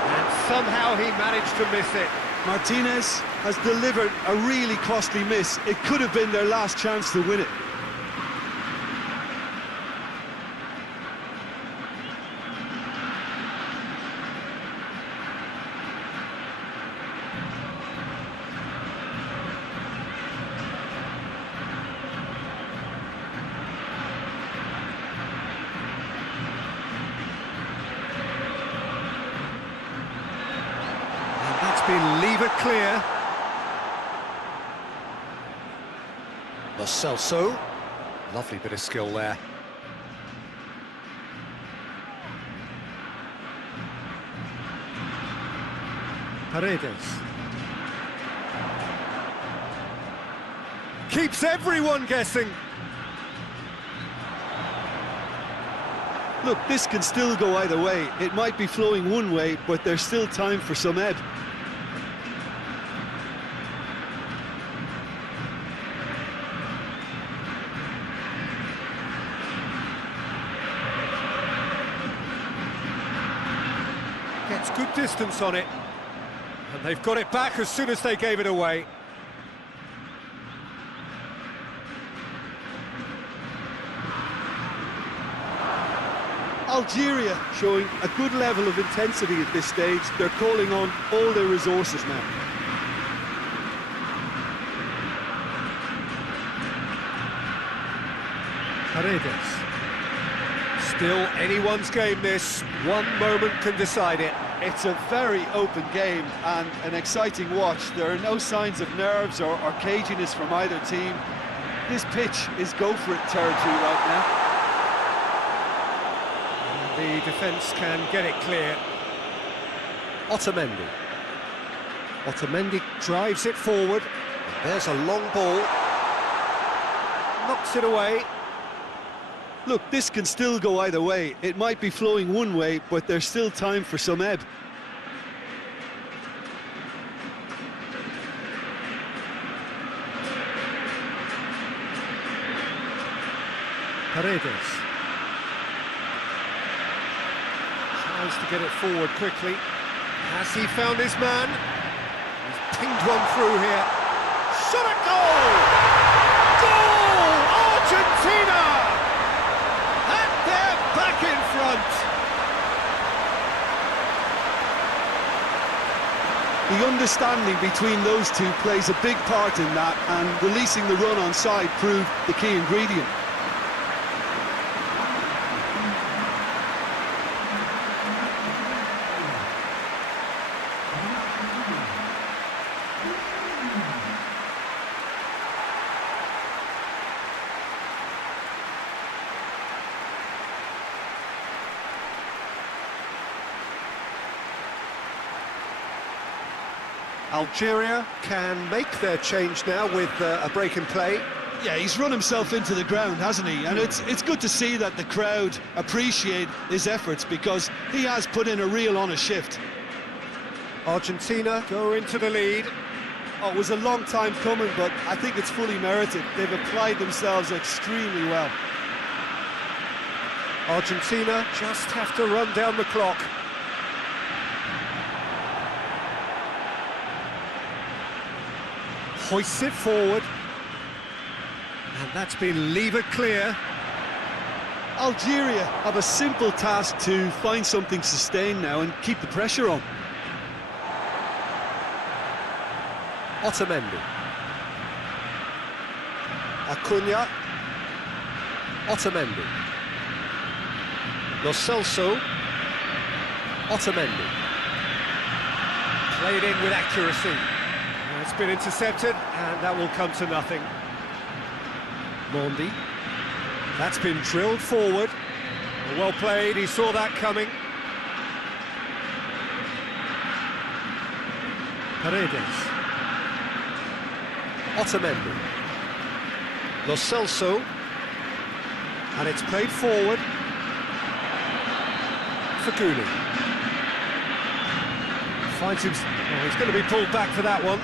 And somehow he managed to miss it. Martinez has delivered a really costly miss. It could have been their last chance to win it. Been lever clear. Celso. Lovely bit of skill there. Paredes. Keeps everyone guessing. Look, this can still go either way. It might be flowing one way, but there's still time for some ebb. Gets good distance on it. And they've got it back as soon as they gave it away. Algeria showing a good level of intensity at this stage. They're calling on all their resources now. Paredes. Still anyone's game this. One moment can decide it. It's a very open game and an exciting watch. There are no signs of nerves or caginess from either team. This pitch is go-for-it territory right now. The defence can get it clear. Otamendi. Otamendi drives it forward. There's a long ball. Knocks it away. Look, this can still go either way. It might be flowing one way, but there's still time for some ebb. Paredes. Tries to get it forward quickly. Has he found his man? He's pinged one through here. Shot at goal! Goal! Argentina! And they're back in front. The understanding between those two plays a big part in that, and releasing the run on side proved the key ingredient. Algeria can make their change now with a break in play. Yeah, he's run himself into the ground, hasn't he? And it's good to see that the crowd appreciate his efforts, because he has put in a real honest shift. Argentina go into the lead. Oh, it was a long time coming, but I think it's fully merited. They've applied themselves extremely well. Argentina just have to run down the clock. Hoists it forward. And that's been levered clear. Algeria have a simple task to find something sustained now and keep the pressure on. Otamendi. Acuna. Otamendi. Lo Celso. Otamendi. Played in with accuracy. It's been intercepted, and that will come to nothing. Mondi. That's been drilled forward. Well played, he saw that coming. Paredes. Otamendi. Lo Celso. And it's played forward. Faguli. Finds him. Oh, he's going to be pulled back for that one.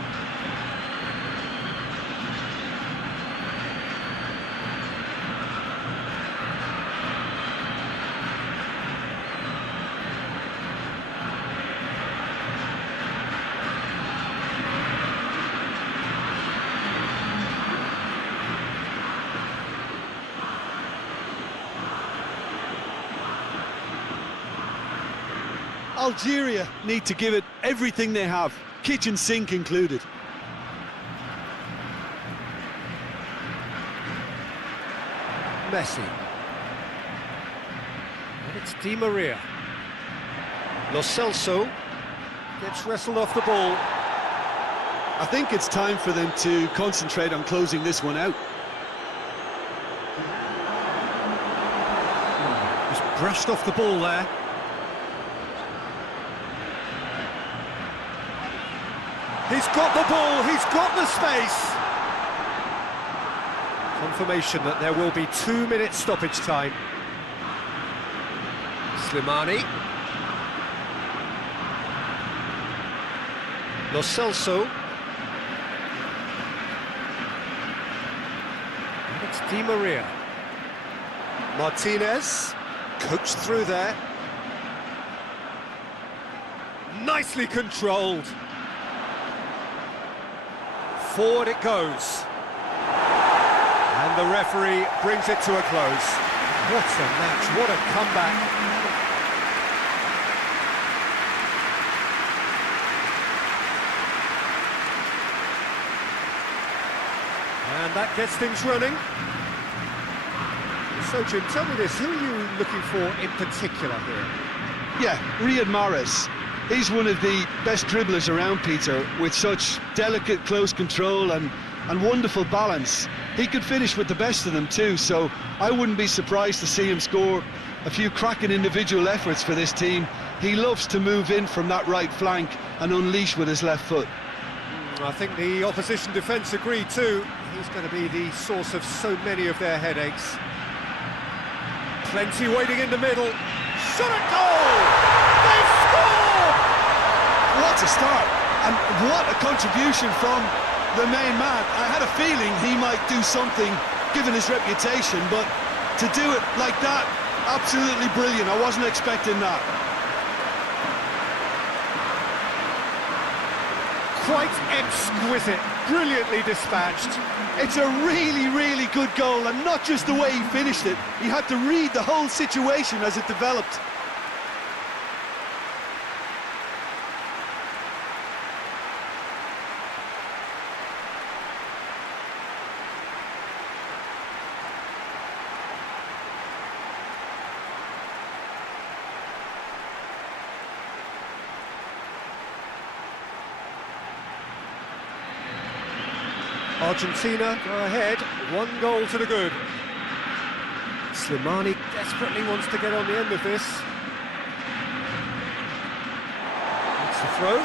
Algeria need to give it everything they have, kitchen sink included. Messi. And it's Di Maria. Lo Celso gets wrestled off the ball. I think it's time for them to concentrate on closing this one out. Just brushed off the ball there. He's got the ball, he's got the space. Confirmation that there will be 2 minutes stoppage time. Slimani. Lo Celso. And it's Di Maria. Martinez, coached through there. Nicely controlled. Forward it goes. And the referee brings it to a close. What a match, what a comeback. And that gets things running. So Jim, tell me this, who are you looking for in particular here? Yeah, Riyad Mahrez. He's one of the best dribblers around, Peter, with such delicate, close control and wonderful balance. He could finish with the best of them too, so I wouldn't be surprised to see him score a few cracking individual efforts for this team. He loves to move in from that right flank and unleash with his left foot. I think the opposition defence agree too. He's going to be the source of so many of their headaches. Plenty waiting in the middle. Shot at goal! They've scored! What a start, and what a contribution from the main man. I had a feeling he might do something, given his reputation, but to do it like that, absolutely brilliant. I wasn't expecting that. Quite exquisite, brilliantly dispatched. It's a really, really good goal, and not just the way he finished it. He had to read the whole situation as it developed. Argentina go ahead, 1 goal to the good. Slimani desperately wants to get on the end of this. That's the throw.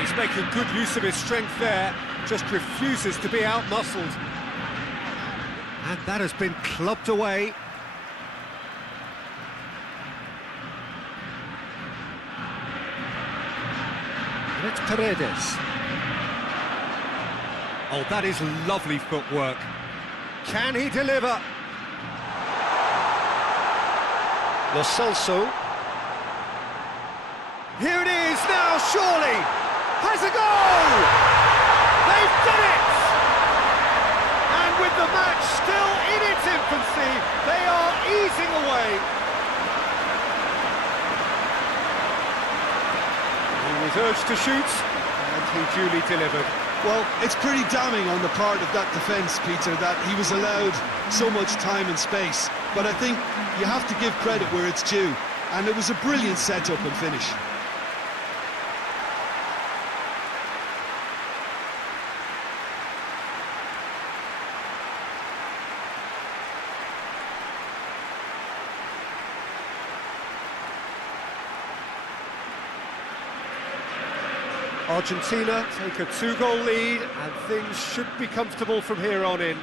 He's making good use of his strength there, just refuses to be out-muscled. And that has been clubbed away. It's Paredes. Oh, that is lovely footwork. Can he deliver? Lo Celso. Here it is now, surely. Has a goal! They've done it! And with the match still in its infancy, they are easing away. He was urged to shoot, and he duly delivered. Well, it's pretty damning on the part of that defence, Peter, that he was allowed so much time and space. But I think you have to give credit where it's due, and it was a brilliant setup and finish. Argentina take a 2-goal lead, and things should be comfortable from here on in.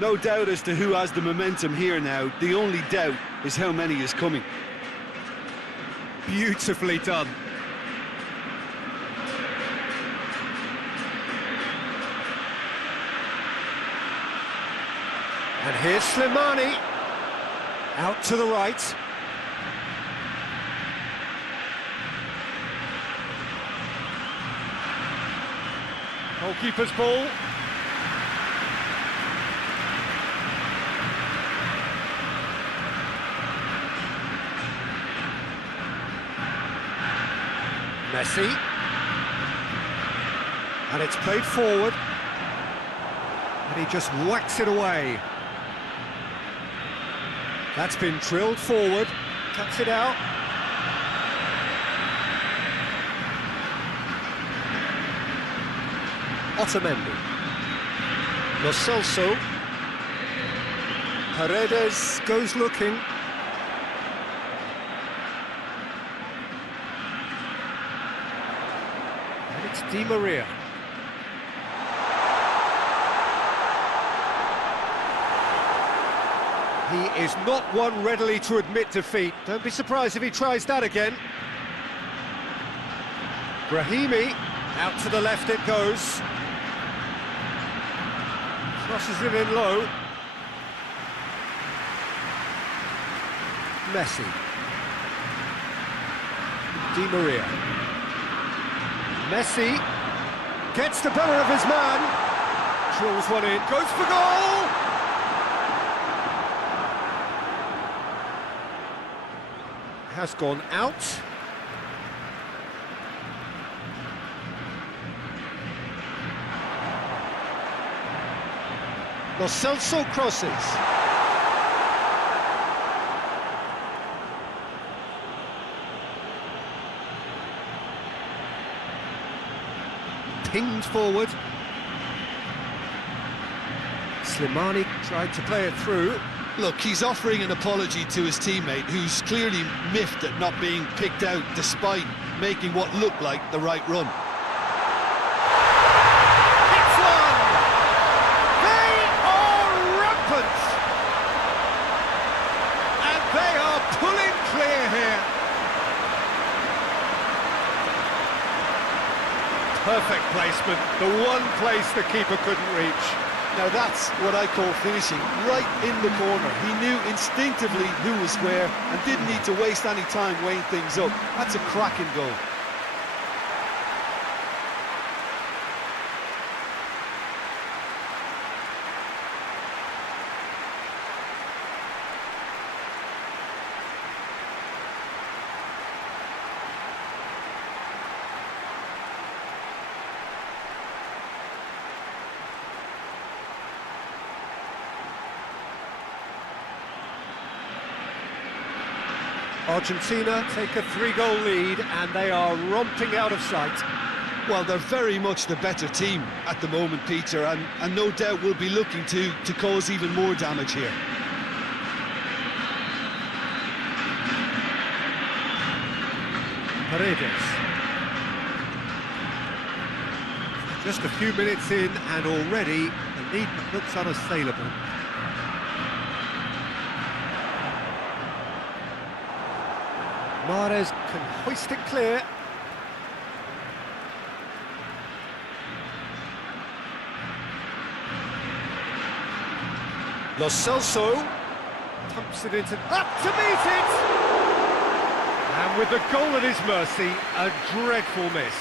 No doubt as to who has the momentum here now. The only doubt is how many is coming. Beautifully done. And here's Slimani. Out to the right. Goalkeeper's ball. Messi. And it's played forward. And he just whacks it away. That's been drilled forward. Cuts it out. Otamendi. Lo Celso. Paredes goes looking. And it's Di Maria. He is not one readily to admit defeat. Don't be surprised if he tries that again. Brahimi, out to the left it goes. Crosses it in low. Messi. Di Maria. Messi gets the better of his man. Drills one in, goes for goal! Has gone out. Lo Celso crosses. Pinged forward. Slimani tried to play it through. Look, he's offering an apology to his teammate, who's clearly miffed at not being picked out despite making what looked like the right run. It's one! They are rampant! And they are pulling clear here. Perfect placement, the one place the keeper couldn't reach. Now that's what I call finishing, right in the corner. He knew instinctively who was where and didn't need to waste any time weighing things up. That's a cracking goal. Argentina take a 3-goal lead and they are romping out of sight. Well, they're very much the better team at the moment, Peter, and no doubt will be looking to cause even more damage here. Paredes. Just a few minutes in and already the lead looks unassailable. Mahrez can hoist it clear. Lo Celso pumps it into... up to meet it! And with the goal at his mercy, a dreadful miss.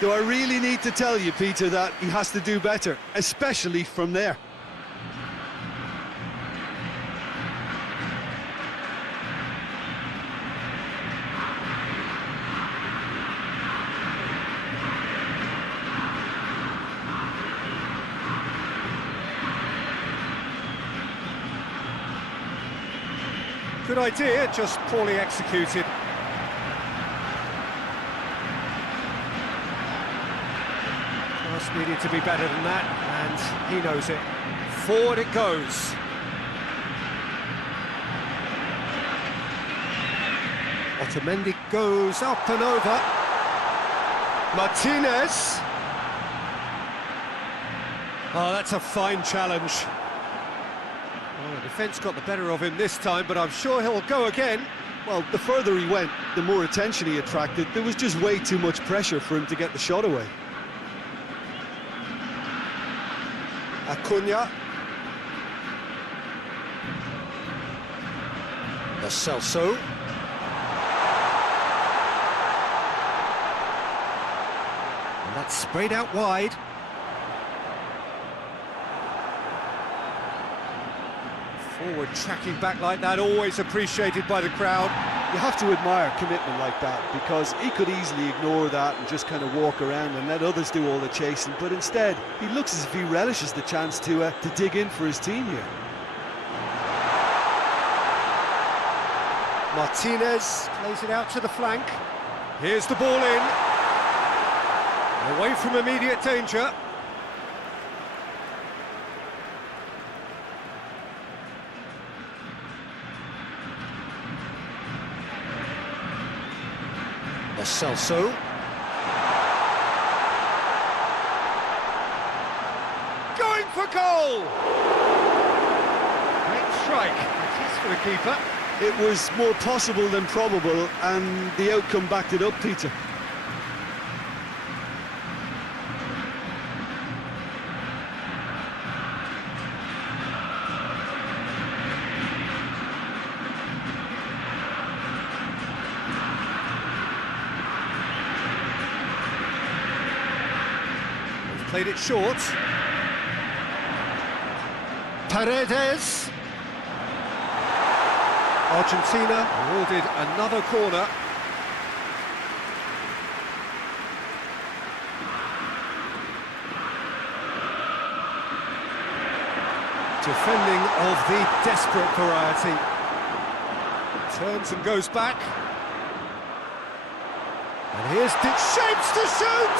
Do I really need to tell you, Peter, that he has to do better, especially from there? Good idea, just poorly executed. Just needed to be better than that, and he knows it. Forward it goes. Otamendi goes up and over. Martinez. Oh, that's a fine challenge. Well, the defence got the better of him this time, but I'm sure he'll go again. Well, the further he went, the more attention he attracted. There was just way too much pressure for him to get the shot away. Acuna. Lo Celso. And that's sprayed out wide. Forward tracking back like that, always appreciated by the crowd. You have to admire commitment like that, because he could easily ignore that and just kind of walk around and let others do all the chasing, but instead he looks as if he relishes the chance to dig in for his team here. Martinez plays it out to the flank. Here's the ball in. Away from immediate danger. Lo Celso. Going for goal! Great strike. It is for the keeper. It was more possible than probable, and the outcome backed it up, Peter. Played it short. Paredes. Argentina awarded another corner. Defending of the desperate variety. Turns and goes back. And here's shapes to shoot!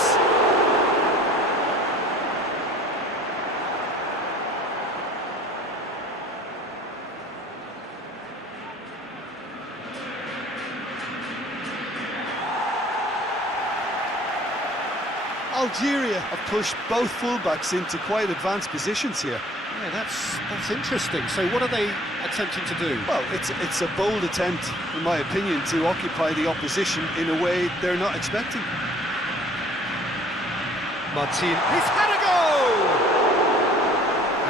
Algeria have pushed both fullbacks into quite advanced positions here. Yeah, that's interesting. So what are they attempting to do? Well, it's a bold attempt, in my opinion, to occupy the opposition in a way they're not expecting. Martin, he's had a goal!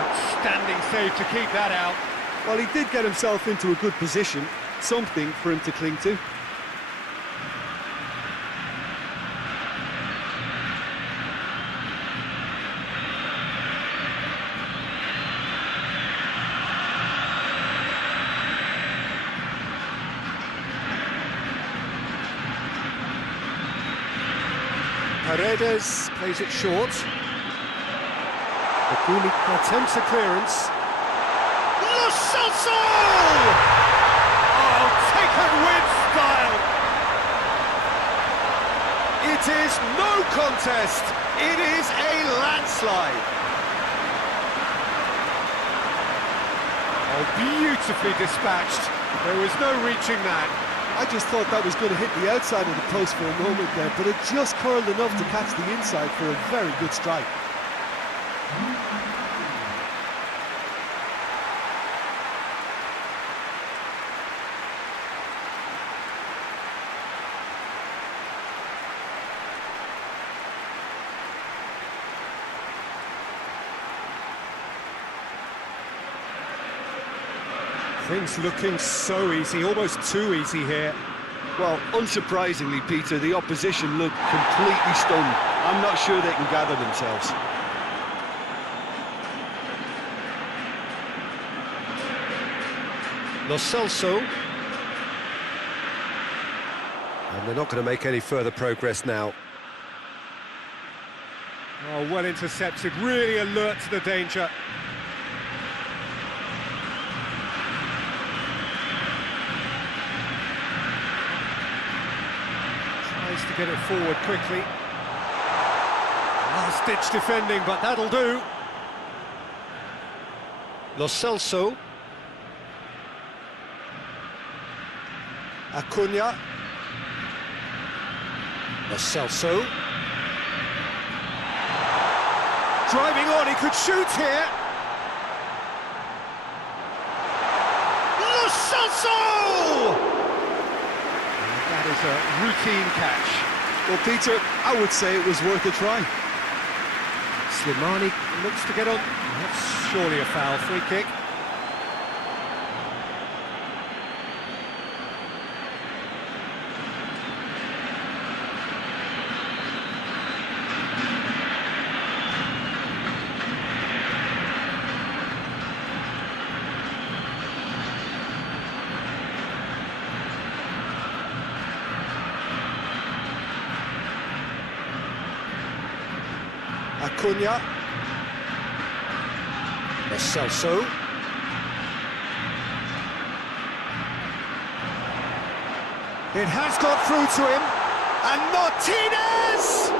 Outstanding save to keep that out. Well, he did get himself into a good position, something for him to cling to. Paredes plays it short. Bakumi attempts a clearance. Lo Celso! Oh, taken with style! It is no contest. It is a landslide. Oh, beautifully dispatched. There was no reaching that. I just thought that was going to hit the outside of the post for a moment there, but it just curled enough to catch the inside for a very good strike. Things looking so easy, almost too easy here. Well, unsurprisingly, Peter, the opposition look completely stunned. I'm not sure they can gather themselves. Lo Celso. And they're not going to make any further progress now. Oh, well intercepted, really alert to the danger. Tries to get it forward quickly. Last-ditch defending, but that'll do. Lo Celso. Acuna. Lo Celso. Driving on, he could shoot here. Oh! And that is a routine catch. Well, Peter, I would say it was worth a try. Slimani looks to get on. That's surely a foul. Free kick. Acuna. Celso. It has got through to him. And Martinez!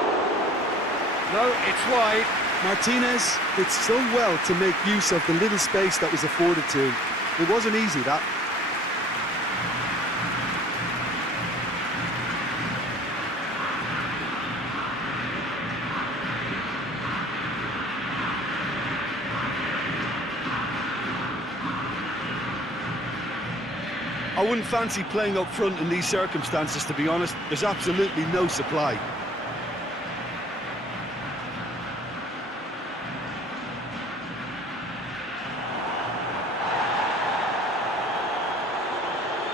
No, it's wide. Martinez did so well to make use of the little space that was afforded to him. It wasn't easy, that. I wouldn't fancy playing up front in these circumstances, to be honest. There's absolutely no supply.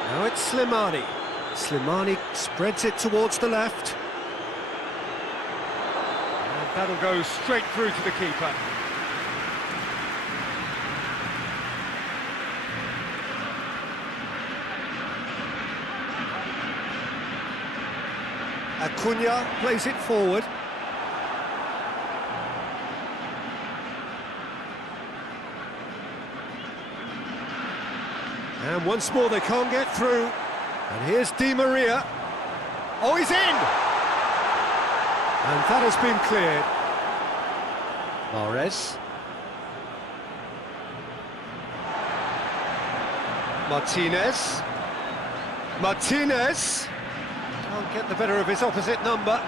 Now it's Slimani. Slimani spreads it towards the left. And that'll go straight through to the keeper. Acuna plays it forward. And once more they can't get through. And here's Di Maria. Oh, he's in! And that has been cleared. Mahrez. Martinez. Martinez! Can't get the better of his opposite number.